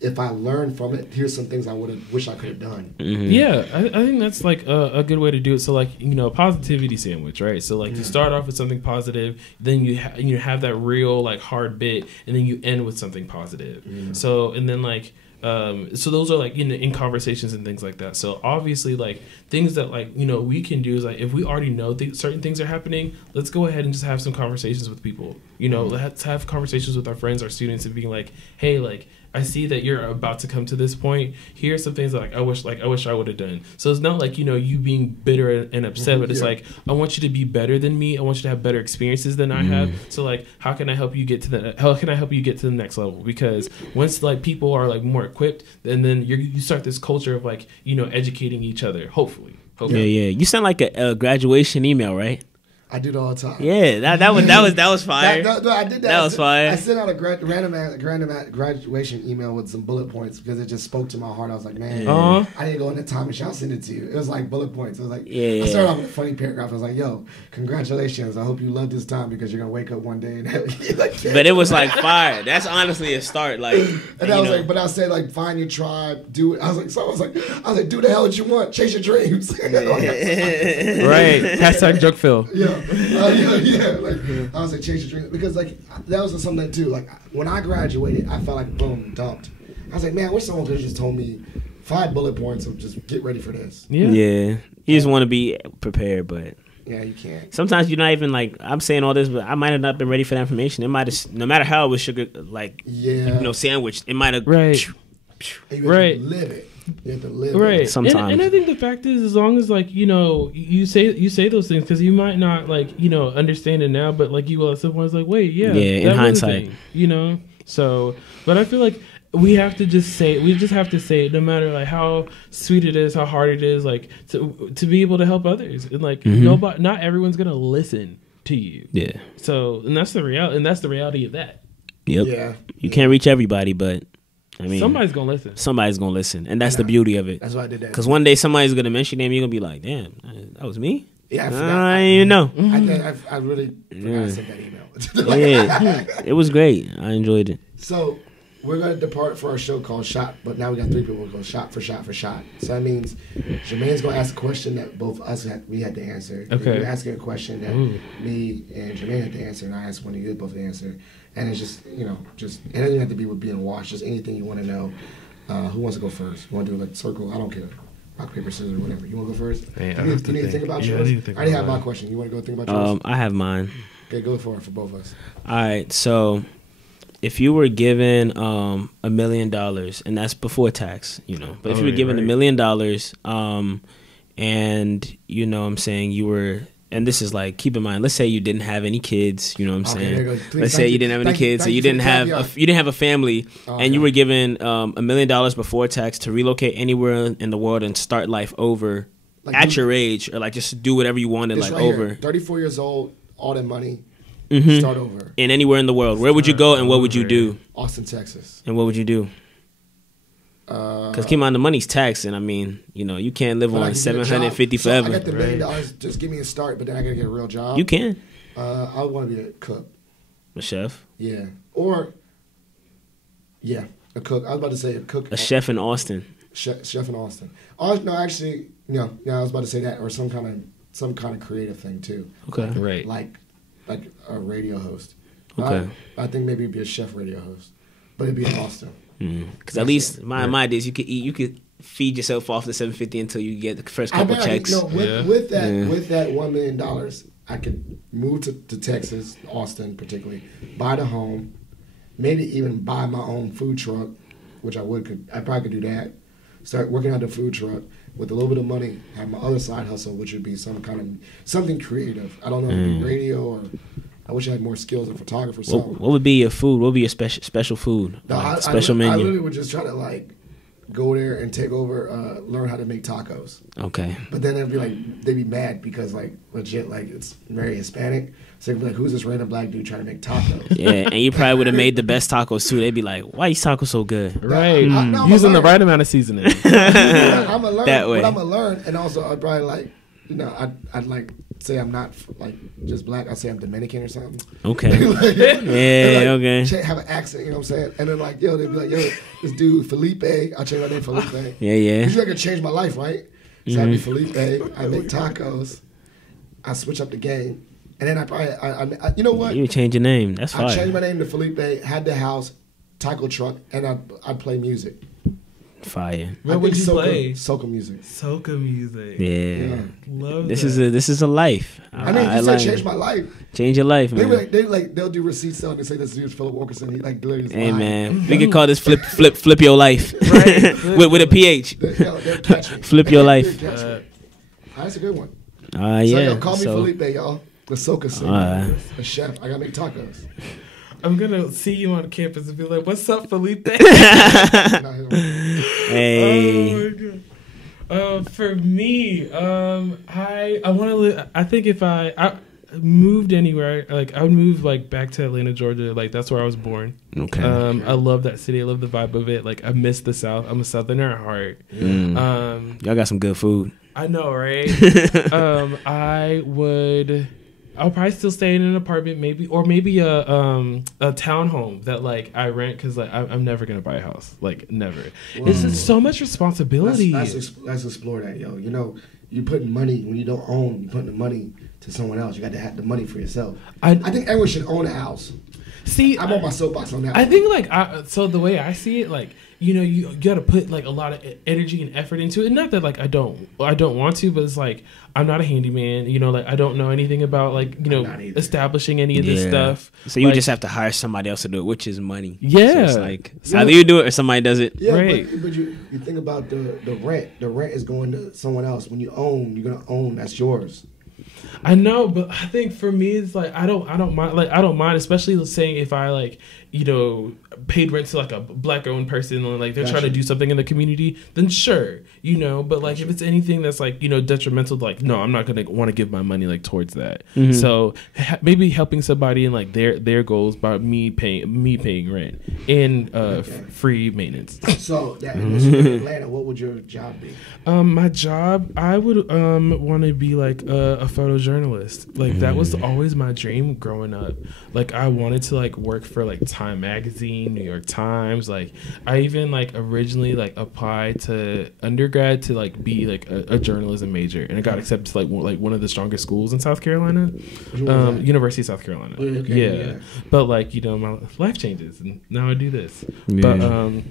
if I learn from it, here's some things I wish I could have done. Yeah, I think that's like a good way to do it. So like, you know, a positivity sandwich, right? So like you start off with something positive, then you have that real like hard bit, and then you end with something positive. So and then like so those are like in conversations and things like that. So obviously like things that like, you know, we can do is like if we already know certain things are happening, let's go ahead and just have some conversations with people. You know, let's have conversations with our friends, our students, and being like, hey, like, I see that you're about to come to this point. Here's some things that I wish I would have done. So it's not like, you know, you being bitter and upset, but it's like, I want you to be better than me. I want you to have better experiences than I have. So like, how can I help you get to the next level? Because once like people are like more equipped, and then you start this culture of like, you know, educating each other. Hopefully. Yeah. You sound like a graduation email, right? I do it all the time. Yeah, that was fire. I did that. That was fire. I sent out a random graduation email with some bullet points because it just spoke to my heart. I was like, man, I didn't go in the time machine. I'll send it to you. It was like bullet points. I was like, I started off with a funny paragraph. I was like, yo, congratulations. I hope you love this time because you're gonna wake up one day and have like. But it was like fire. That's honestly a start. Like, and I was like, but I said like, find your tribe, do it. I was like, do the hell that you want, chase your dreams. Right. Hashtag joke Phil. Like I was like, change your dream because like that was something too. Like when I graduated, I felt like boom, dumped. I was like, man, I wish someone could have just told me 5 bullet points of just get ready for this. Yeah. You just want to be prepared, but yeah, you can't. Sometimes you're not even like I'm saying all this, but I might have not been ready for that information. It might have, no matter how it was sugar, like sandwiched, it might have right. You have to live it. You have to live right. it. Sometimes. And I think the fact is, as long as like, you know, you say those things because you might not like, you know, understand it now, but like you will at some point it's like, wait, in hindsight, you know. So, but I feel like we just have to say it, no matter like how sweet it is, how hard it is, like to be able to help others, and like not everyone's gonna listen to you. Yeah. So, and that's the reality of that. Yep. Yeah. You can't reach everybody, but I mean, somebody's gonna listen. Somebody's gonna listen, and that's the beauty of it. That's why I did that. Because one day somebody's gonna mention your name, you're gonna be like, "Damn, that was me." Yeah, I forgot. I didn't even know. I really forgot I sent that email. Yeah, it was great. I enjoyed it. So we're gonna depart for our show called Shot, but now we got 3 people who go shot for shot for shot. So that means Jermaine's gonna ask a question that both us had to answer. Okay. You're asking a question that me and Jermaine had to answer, and I asked one of you both to answer. And it's just, you know, it doesn't have to be with being washed. Just anything you want to know. Who wants to go first? You want to do like circle? I don't care. Rock, paper, scissors, whatever. You want to go first? Hey, you need to think about yours. I already have my question. You want to go think about yours? I have mine. Okay, go for it for both of us. All right, so if you were given $1 million, and that's before tax, but if you were given $1 million, and you know what I'm saying, you were, and this is like, keep in mind, let's say you didn't have any kids, you know what I'm saying? Let's say you didn't have any kids, so you didn't have a family, and you were given $1 million before tax to relocate anywhere in the world and start life over at your age, or like just do whatever you wanted, like over. Here, 34 years old, all that money, start over. And anywhere in the world. Where would you go and what would you do? Austin, Texas. And what would you do? Because keep in mind, the money's taxed, and I mean, you can't live on $750 forever. I got the $1 million, just give me a start, but then I got to get a real job. You can. I want to be a cook. A chef? Yeah. Or, a cook. I was about to say a cook. A chef in Austin. Chef in Austin. Oh, no, actually, I was about to say that, or some kind of creative thing too. Okay. Right. Like a radio host. Okay. I think maybe it'd be a chef radio host, but it'd be in Austin. Because at least my ideas, you could feed yourself off the $750 until you get the first couple checks. With that $1 million, I could move to Texas, Austin particularly, buy the home, maybe even buy my own food truck, which I probably could do that. Start working on the food truck with a little bit of money. Have my other side hustle, which would be something creative. I don't know, it'd be radio, or I wish I had more skills in photography or something. What would be your food? What would be your special food? Special menu? I literally would just try to go there and take over, learn how to make tacos. Okay. But then they'd be mad because legit, it's very Hispanic. So they'd be like, who's this random black dude trying to make tacos? Yeah, and you probably would have made the best tacos too. They'd be like, why are these tacos so good? Right. Using the right amount of seasoning. I'm going to learn that way. what I'm going to learn. And also, I'd probably I'd say I'm not just black. I'd say I'm Dominican or something. Okay. Okay. Have an accent, you know what I'm saying? And then they'd be like, yo, this dude Felipe. I'll change my name Felipe. Yeah. Usually I could change my life, right? So I'd be Felipe. I make tacos. I switch up the game. And then I probably, you know what? You would change your name. That's fine. I changed my name to Felipe, had the house, taco truck, and I'd play music. Fire. What would you play? Soca music. Soca music. Yeah. Love this that. This is a life. I mean, you said change my life. Change your life, man. They'll do receipts on and say this dude's Philip Wilkerson. He literally. Hey man, we could call this flip your life. Right. with a PH. They'll catch me. Flip your life. That's a good one. Yeah. Call me Felipe, y'all. The Soca singer. A chef. I gotta make tacos. I'm gonna see you on campus and be like, "What's up, Felipe?" Hey. Oh my God. For me, I want to live. I think if I moved anywhere, I would move back to Atlanta, Georgia. That's where I was born. Okay. I love that city. I love the vibe of it. I miss the South. I'm a Southerner at heart. Y'all got some good food. I know, right? I'll probably still stay in an apartment, maybe a townhome that I rent because I'm never gonna buy a house, never. It's just so much responsibility. Let's explore that, yo. You putting money when you don't own. You putting the money to someone else. You got to have the money for yourself. I think everyone should own a house. See, I'm on my soapbox on that. I think so the way I see it, you got to put a lot of energy and effort into it. Not that I don't want to, but it's I'm not a handyman. I don't know anything about establishing any of this stuff. So you just have to hire somebody else to do it, which is money. Yeah. So it's either you do it or somebody does it. Yeah, right. But you think about the rent. The rent is going to someone else. When you own, you're gonna own. That's yours. I know, but I think for me it's I don't mind, especially saying if I paid rent to a black owned person or they're trying to do something in the community, then sure, but if it's anything that's detrimental, no, I'm not gonna want to give my money towards that. Mm-hmm. So maybe helping somebody in their goals by me paying rent and free maintenance. So in Atlanta, what would your job be? My job, I would want to be a photojournalist. That was always my dream growing up. I wanted to work for Time Magazine, New York Times. I even originally applied to undergrad to be a journalism major, and I got accepted to one of the strongest schools in South Carolina, University of South Carolina. Okay, yeah. But my life changes, and now I do this. Yeah. But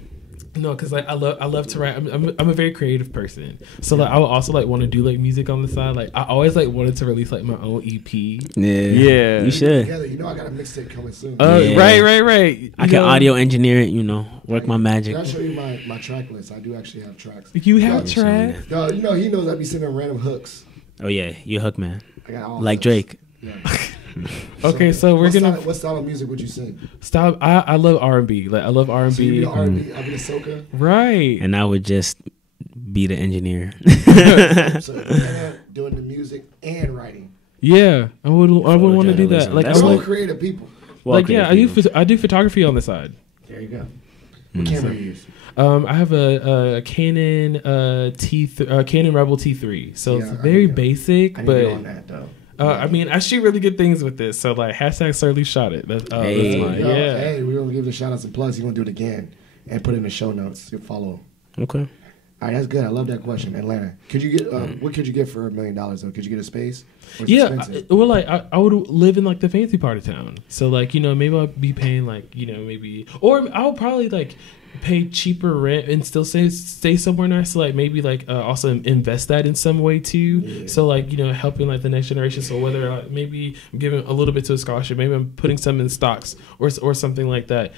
No, because like I love to write. I'm a very creative person, so like I would also like want to do like music on the side. Like I always like wanted to release like my own EP. Yeah, you should. You know, I got a mixtape coming soon. Right. I can audio engineer it. You know, work my magic. Can I show you my track list? I do actually have tracks. You have tracks? No, you know he knows I be sending random hooks. Oh yeah, you a hook man. I got all like hooks. Drake. Yeah. Okay, so we're gonna. What style of music would you sing? Stop. I love R&B. Like I love R&B. So you be the R&B, I'll be the soca. Right. And I would just be the engineer. So you're doing the music and writing. Yeah, I would want to do that. Like That's I All like, creative people. like yeah, I do photography on the side. There you go. What camera you use? I have a Canon Canon Rebel T3, so Yeah, it's very basic, I need to but get on that though. I mean, I shoot really good things with this. So like hashtag Sirleaf shot it. That's Hey. mine. Yo, Yeah. Hey, we're gonna give the shout outs and plus. You're gonna do it again and put it in the show notes. You follow. Okay. All right, that's good. I love that question. Atlanta. Could you get what could you get for $1 million though? Could you get a space? Or it's Yeah, expensive? well, like I would live in like the fancy part of town. So like maybe I'd be paying like maybe, or I'll probably like pay cheaper rent and still stay somewhere nice. So like maybe like also invest that in some way too. Yeah. So like helping like the next generation. So whether like, maybe I'm giving a little bit to a scholarship, maybe I'm putting some in stocks or something like that.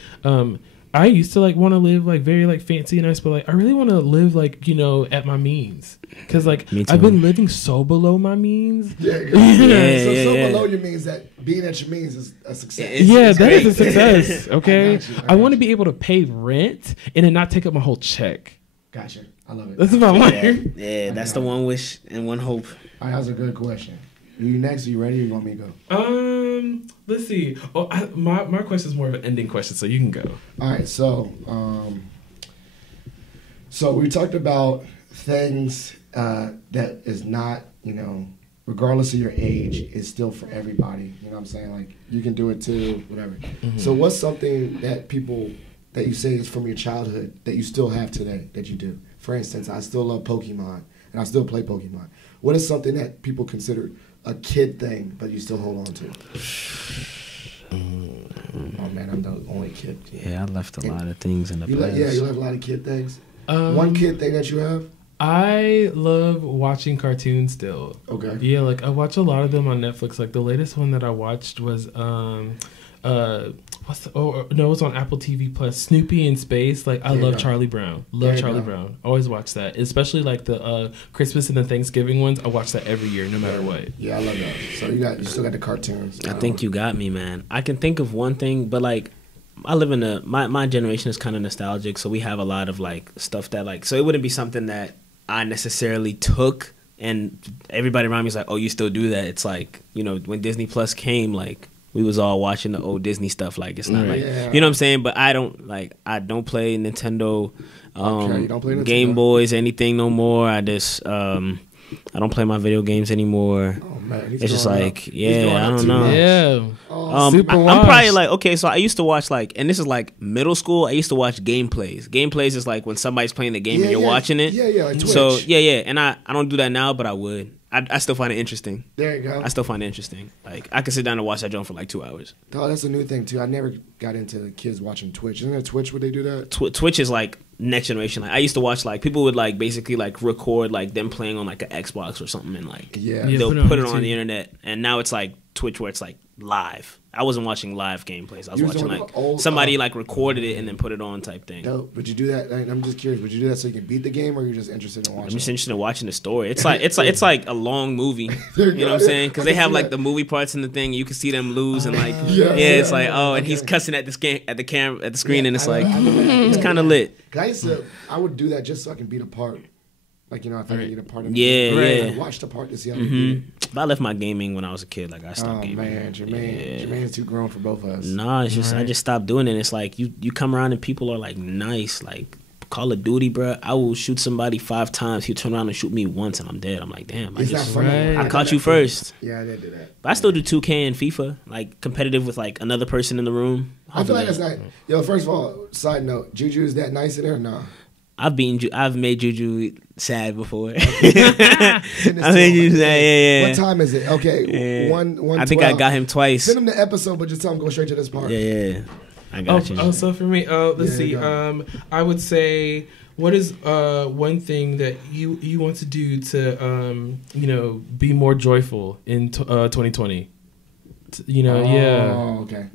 I used to like want to live like very like fancy and nice, but like I really want to live like at my means, because like I've been living so below my means. Yeah, so below your means that being at your means is a success. Yeah, that is a success. Okay, I want to you. be able to pay rent and then not take up my whole check. Gotcha. I love it. That's my life. Yeah, that's the one wish and one hope. All right, that was a good question. Are you next? Are you ready or you want me to go? Let's see. Oh, my question is more of an ending question, so you can go. All right, so we talked about things that is not, regardless of your age, is still for everybody. You know what I'm saying? Like, you can do it too, whatever. Mm-hmm. So what's something that people, that you say is from your childhood that you still have today that you do? For instance, I still love Pokemon, and I still play Pokemon. What is something that people consider a kid thing, but you still hold on to? Oh, man, I'm the only kid. Yeah, I left a lot of things in the past. You left a lot of kid things. One kid thing that you have? I love watching cartoons still. Okay. Yeah, like I watch a lot of them on Netflix. Like the latest one that I watched was it was on Apple TV Plus. Snoopy in Space. Like I love Charlie Brown. Love Charlie Brown. Always watch that. Especially like the Christmas and the Thanksgiving ones. I watch that every year, no matter what. Yeah, I love that. So you still got the cartoons. I think you got me, man. I can think of one thing, but like I live in my generation is kind of nostalgic, so we have a lot of like stuff that like, so it wouldn't be something that I necessarily took and everybody around me is like, oh, you still do that. It's like, when Disney Plus came, like we was all watching the old Disney stuff. Like it's not like, you know what I'm saying? But I don't play Nintendo, you don't play Nintendo? Game Boys, anything no more. I just, I don't play my video games anymore. Oh man, it's just like, I don't know. Yeah. I'm probably like, okay, so I used to watch like, and this is like middle school, I used to watch gameplays. Gameplays is like when somebody's playing the game and you're watching it. Yeah, like Twitch. So, and I don't do that now, but I would. I still find it interesting. There you go. I still find it interesting. Like, I could sit down and watch that joint for like 2 hours. Oh, that's a new thing, too. I never got into the kids watching Twitch. Isn't it Twitch where they do that? Twitch is like next generation. Like, I used to watch, like, people would, like, basically, like, record, like, them playing on, like, an Xbox or something and, like, they'll put it on the internet. And now it's, like, Twitch where it's, like, live. I wasn't watching live gameplays. I was watching like somebody like recorded it and then put it on type thing. Dope. Would you do that? I'm just curious. Would you do that so you can beat the game, or you're just interested in watching? I'm just interested in watching the story. It's like a long movie. You know what I'm saying? Because they have like the movie parts in the thing. You can see them lose and like it's like and he's cussing at the screen and it's like it's kind of lit. I would do that just so I can beat a part. Like, if I can get a part of it. I watch the part to see how they do it. But I left my gaming when I was a kid. Like, I stopped gaming. Oh, man. Jermaine's too grown for both of us. Nah, it's just, I just stopped doing it. It's like, you come around and people are, like, nice. Like, Call of Duty, bro. I will shoot somebody 5 times. He'll turn around and shoot me once, and I'm dead. I'm like, damn. I caught you first. Yeah, I did do that. But I still do 2K and FIFA, like, competitive with, like, another person in the room. I feel like that's not... Yo, first of all, side note, Juju is that nice in there or nah? I've made Juju sad before. I made Juju sad, yeah. What time is it? Okay, 1:12. I think I got him twice. Send him the episode, but just tell him go straight to this part. Yeah. I got you. Oh, so for me, let's see. Go. I would say, what is one thing that you want to do to be more joyful in 2020? Oh, okay.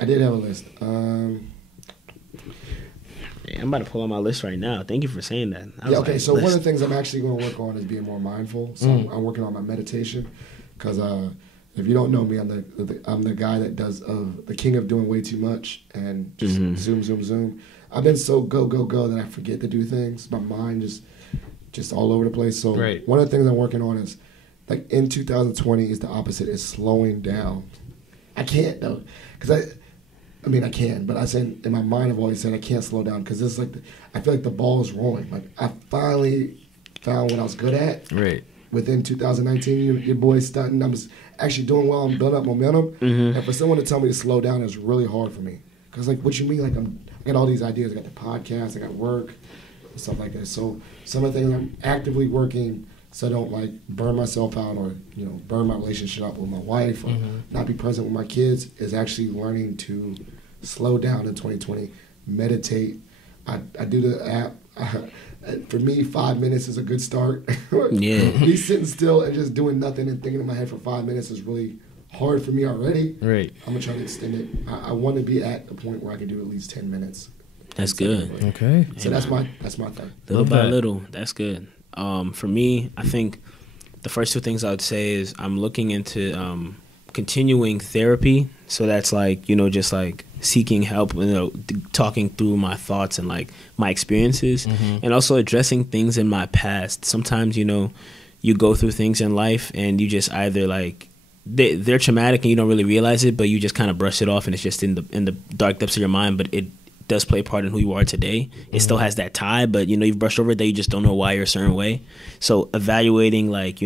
I did have a list. Yeah, I'm about to pull on my list right now. Thank you for saying that. Yeah, okay. So one of the things I'm actually going to work on is being more mindful. So I'm working on my meditation because if you don't know me, I'm the guy that does the king of doing way too much and just zoom. I've been so go that I forget to do things. My mind just all over the place. So one of the things I'm working on is like in 2020 is the opposite, is slowing down. I can't though, because I mean, I can, but I said in my mind, I've always said I can't slow down because it's like I feel like the ball is rolling. Like I finally found what I was good at. Right. Within 2019, your boy's stunting. I'm just actually doing well. I'm building up momentum. And for someone to tell me to slow down is really hard for me. Because like, what you mean? Like I got all these ideas. I got the podcast. I got work, stuff like that. So some of the things I'm actively working so I don't like burn myself out or burn my relationship up with my wife or not be present with my kids is actually learning to slow down in 2020, meditate. I do the app. For me, 5 minutes is a good start. Yeah. Me sitting still and just doing nothing and thinking in my head for 5 minutes is really hard for me already. Right. I'm gonna try to extend it. I want to be at the point where I can do at least 10 minutes. That's good. Okay. So that's my thing. Little by little, that's good. For me, I think the first two things I would say is I'm looking into continuing therapy. So that's like, just like seeking help, talking through my thoughts and like my experiences and also addressing things in my past. Sometimes, you go through things in life and you just either like, they're traumatic and you don't really realize it, but you just kind of brush it off and it's just in the dark depths of your mind, but it does play a part in who you are today. It still has that tie, but you've brushed over it that you just don't know why you're a certain way. So evaluating like,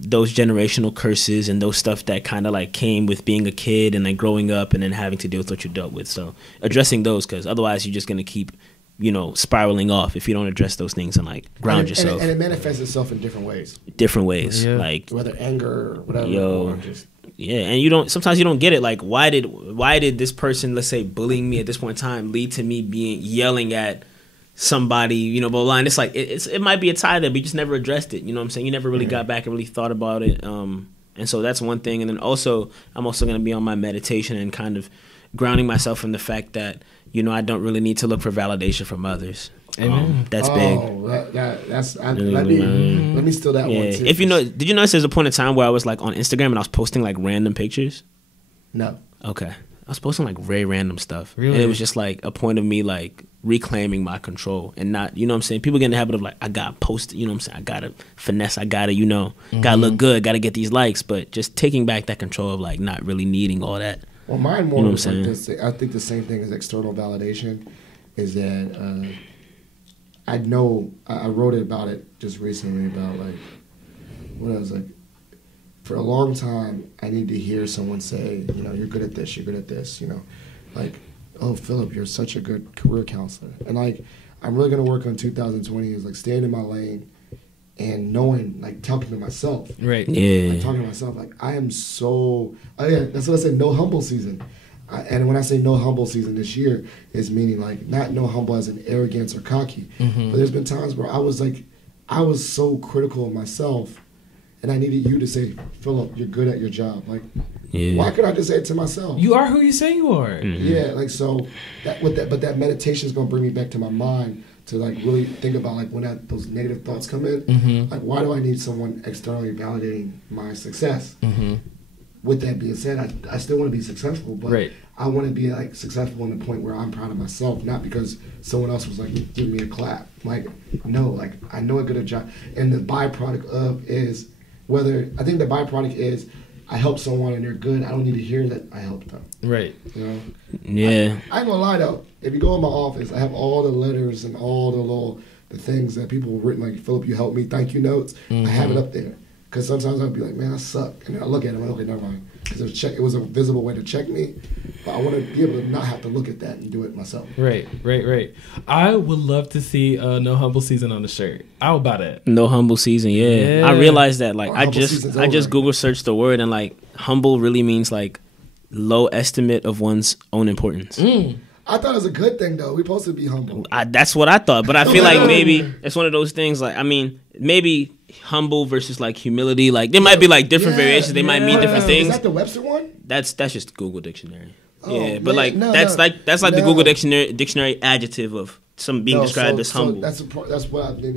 those generational curses and those stuff that kind of like came with being a kid and then growing up and then having to deal with what you dealt with. So addressing those, because otherwise you're just going to keep, spiraling off if you don't address those things and like ground yourself. And it manifests itself in different ways. Yeah. Like whether anger or whatever. Or just yeah, and sometimes you don't get it. Like, why did this person, let's say, bullying me at this point in time lead to me yelling at somebody, blah, blah, and it's like, it might be a tie there, but you just never addressed it. You know what I'm saying? You never really got back and really thought about it. And so that's one thing. And then also, I'm also going to be on my meditation and kind of grounding myself in the fact that, I don't really need to look for validation from others. That's big. Let me steal that one too. If did you notice there's a point in time where I was like on Instagram and I was posting like random pictures? No. Okay. I was posting like very random stuff. Really? And it was just like a point of me like reclaiming my control and not, you know what I'm saying? People get in the habit of like, I got to post, you know what I'm saying? I got to finesse, I got to, got to look good, got to get these likes, but just taking back that control of like not really needing all that. Well, mine more was like this. I think the same thing as external validation is that I know I wrote about it just recently about like what I was like. For a long time, I need to hear someone say, you're good at this, you're good at this, like, oh, Philip, you're such a good career counselor. And like, I'm really gonna work on 2020 is like staying in my lane and knowing, like talking to myself. Right. Yeah. Like talking to myself, like I am so, that's what I said, no humble season. And when I say no humble season this year, it's meaning like not no humble as in arrogance or cocky. But there's been times where I was so critical of myself and I needed you to say, Philip, you're good at your job. Like, why could I just say it to myself? You are who you say you are. Yeah, like so but that meditation is gonna bring me back to my mind to like really think about like when those negative thoughts come in, like why do I need someone externally validating my success? With that being said, I still want to be successful, but I want to be like successful in the point where I'm proud of myself, not because someone else was like giving me a clap. Like no, like I know I did a job, and the byproduct of is I think the byproduct is I help someone and they're good. I don't need to hear that I helped them. Right. Yeah. I ain't gonna lie though. If you go in my office, I have all the letters and all the things that people have written, like Philip, you helped me, thank you notes. I have it up there. Because sometimes I'd be like, man, I suck. And then I look at it, I'm like, okay, never mind. Because it was a visible way to check me. But I want to be able to not have to look at that and do it myself. Right. I would love to see No Humble Season on the shirt. I would buy that. No Humble Season, yeah. I realized that, like, I just over. Google searched the word and, like, humble really means, like, low estimate of one's own importance. I thought it was a good thing though. We're supposed to be humble. That's what I thought, but I feel like maybe it's one of those things. Like, I mean, maybe humble versus like humility. Like, there might be like different variations. They might mean different things. Is that the Webster one? That's just Google Dictionary. Oh, yeah, but man, like that's like the Google dictionary adjective of some being described as humble. That's what I think.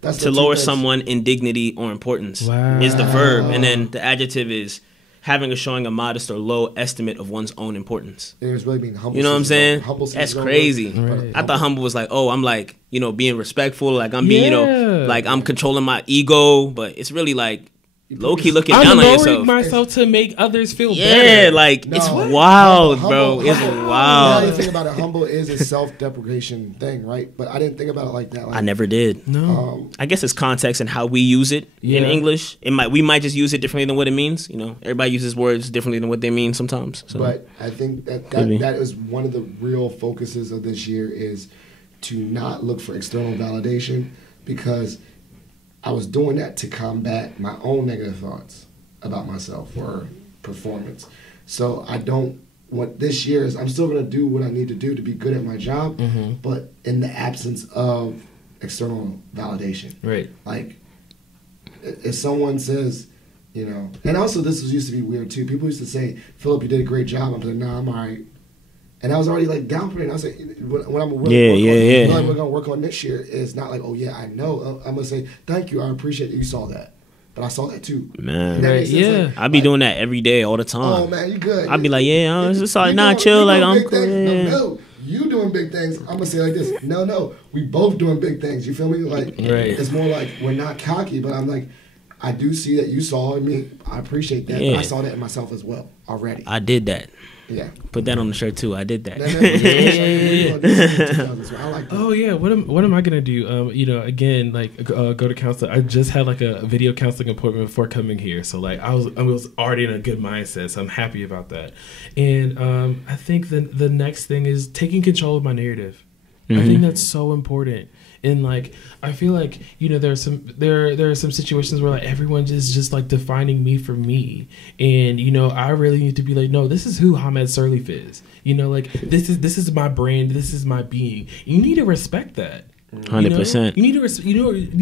That's to lower someone in dignity or importance is the verb, and then the adjective is having or showing a modest or low estimate of one's own importance. It's really being humble. You know what I'm saying? That's crazy. Right. I thought humble was like, oh, I'm like, being respectful, like I'm being, like I'm controlling my ego, but it's really like low key looking down on yourself. I'm lowering myself to make others feel better. Yeah, like it's wild, bro. It's wild. Now you think about it, humble is a self-deprecation thing, right? But I didn't think about it like that. Like, I never did. No. I guess it's context and how we use it in English. We might just use it differently than what it means. Everybody uses words differently than what they mean sometimes. So. But I think that is one of the real focuses of this year is to not look for external validation, because I was doing that to combat my own negative thoughts about myself or performance. So I don't want this year is I'm still going to do what I need to do to be good at my job, but in the absence of external validation. Right. Like if someone says, and also this used to be weird too. People used to say, "Philip, you did a great job." I'm like, "Nah, I'm all right." And I was already like downplaying. I was like, when I'm we're gonna work on this year, it's not like, oh yeah, I know. I'm gonna say, thank you, I appreciate that you saw that, but I saw that too. Man, right, yeah. Like, I be doing that every day, all the time. Oh man, you good? I be like, yeah, it's sorry, chill, like I'm cool. No, you doing big things. I'm gonna say like this. No, we both doing big things. You feel me? Like it's more like we're not cocky, but I'm like, I do see that you saw it in me. I appreciate that. But I saw that in myself as well already. I did that. Yeah. Put that on the shirt too. I did that. I like that. Oh yeah. What am I gonna do? Again, like go to counseling. I just had like a video counseling appointment before coming here, so like I was already in a good mindset. So I'm happy about that. And I think the next thing is taking control of my narrative. I think that's so important. And like I feel like there are some situations where like everyone is just like defining me for me, and I really need to be like, no, this is who Hamed Sirleaf is. Like this is my brand, this is my being. You need to respect that. 100%. You need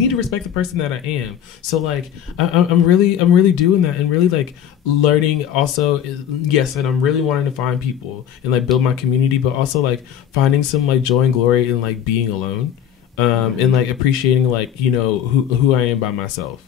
to respect the person that I am. So like I'm really doing that and really like learning also. Yes, and I'm really wanting to find people and like build my community, but also like finding some like joy and glory in like being alone. And like appreciating like who I am by myself.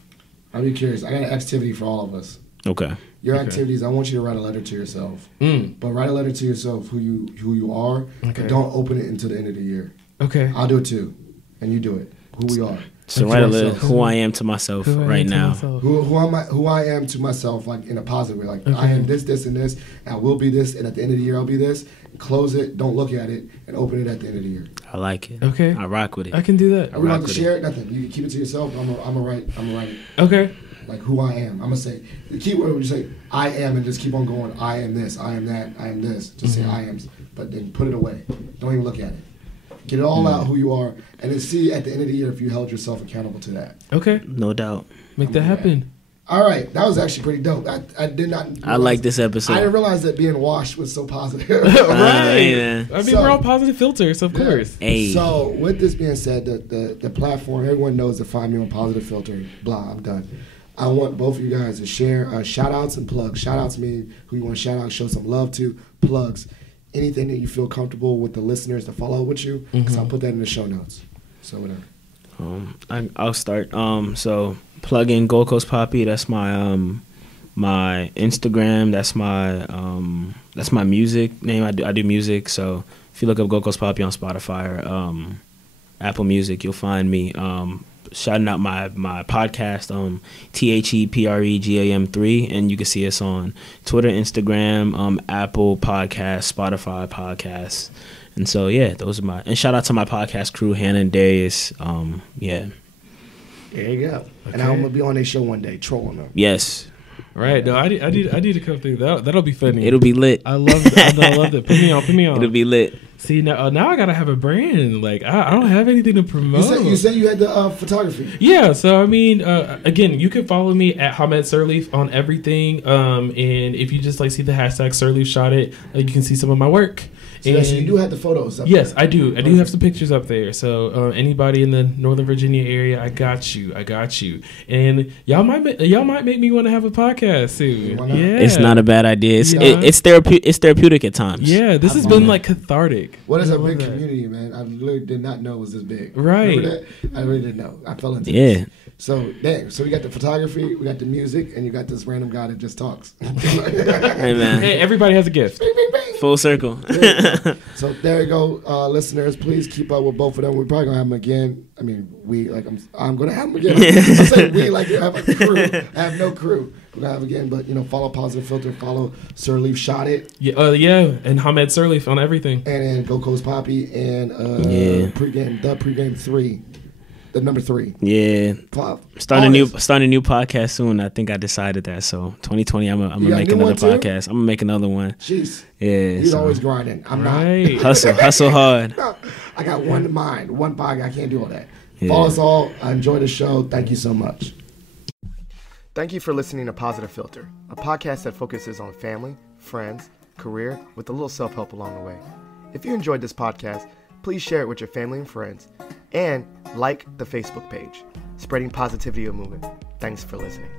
I'd be curious. I got an activity for all of us. Okay. Your activities. I want you to write a letter to yourself. But write a letter to yourself who you are. Okay. But don't open it until the end of the year. Okay. I'll do it too, and you do it. Who we are. So write a letter who I am to myself right now. Who I am to myself, like in a positive way. Like I am this, and this. And I will be this, and at the end of the year I'll be this. Close it. Don't look at it, and open it at the end of the year. I like it. Okay. I rock with it. I can do that. Are we about to share it? Nothing. You can keep it to yourself. I'm gonna write it. Okay. Like who I am. I'm gonna say the key word would you say I am, and just keep on going. I am this. I am that. I am this. Just say I am, but then put it away. Don't even look at it. Get it all out who you are, and then see at the end of the year if you held yourself accountable to that. Okay. No doubt. Make that happen. All right, that was actually pretty dope. I did not. I like this episode. I didn't realize that being washed was so positive. Right. I mean, we're all positive filters, of course. Hey. So with this being said, the platform, everyone knows to find me on Positive Filter. Blah, I'm done. I want both of you guys to share shout outs and plugs. Shout outs mean who you want to shout out, show some love to. Plugs, anything that you feel comfortable with the listeners to follow with you, because I'll put that in the show notes. So whatever. I'll start. So plug in Gold Coast Poppy. That's my my Instagram. That's my music name. I do music. So if you look up Gold Coast Poppy on Spotify or Apple Music, you'll find me. Shouting out my podcast, THEPREGAM3, and you can see us on Twitter, Instagram, Apple Podcasts, Spotify Podcasts. And so, yeah, those are and shout out to my podcast crew, Hannah and Darius. Yeah. There you go. Okay. And I'm going to be on their show one day, trolling them. Yes. Right. No, I need to come through. That'll be funny. It'll be lit. I love that. Put me on. It'll be lit. See, now I gotta have a brand. Like I don't have anything to promote. You said you had the photography. Yeah, so I mean, again, you can follow me at Hamed Sirleaf on everything. And if you just like see the hashtag Sirleaf shot it, you can see some of my work. So you do have the photos up yes, there. I do. I do have some pictures up there. So anybody in the Northern Virginia area, I got you. And y'all might make me want to have a podcast soon. Yeah, it's not a bad idea. It's therapeutic at times. Yeah, this has been like cathartic. What is a big community, man? I literally did not know it was this big. Right. Remember that? I really didn't know. I fell into this. So we got the photography, we got the music, and you got this random guy that just talks. Hey man, hey, everybody has a gift. Bing, bing, bing. Full circle. So there you go, listeners. Please keep up with both of them. We're probably gonna have them again. I mean, I'm gonna have them again. I'm saying we like to have a crew. I have no crew. We're gonna have again, but follow Positive Filter, follow Sirleaf Shot It. Yeah, and Hamed Sirleaf on everything. And then Go Coast Poppy and pregame 3. The number 3. Yeah. Starting a new podcast soon. I think I decided that. So 2020, I'm gonna make another podcast. I'm gonna make another one. Jeez. Yeah. He's always grinding. I'm not. Hustle hard. No, I got one mind, one podcast. I can't do all that. Yeah. Follow us all. I enjoy the show. Thank you so much. Thank you for listening to Positive Filter, a podcast that focuses on family, friends, career, with a little self-help along the way. If you enjoyed this podcast, please share it with your family and friends, and like the Facebook page, Spreading Positivity of Movement. Thanks for listening.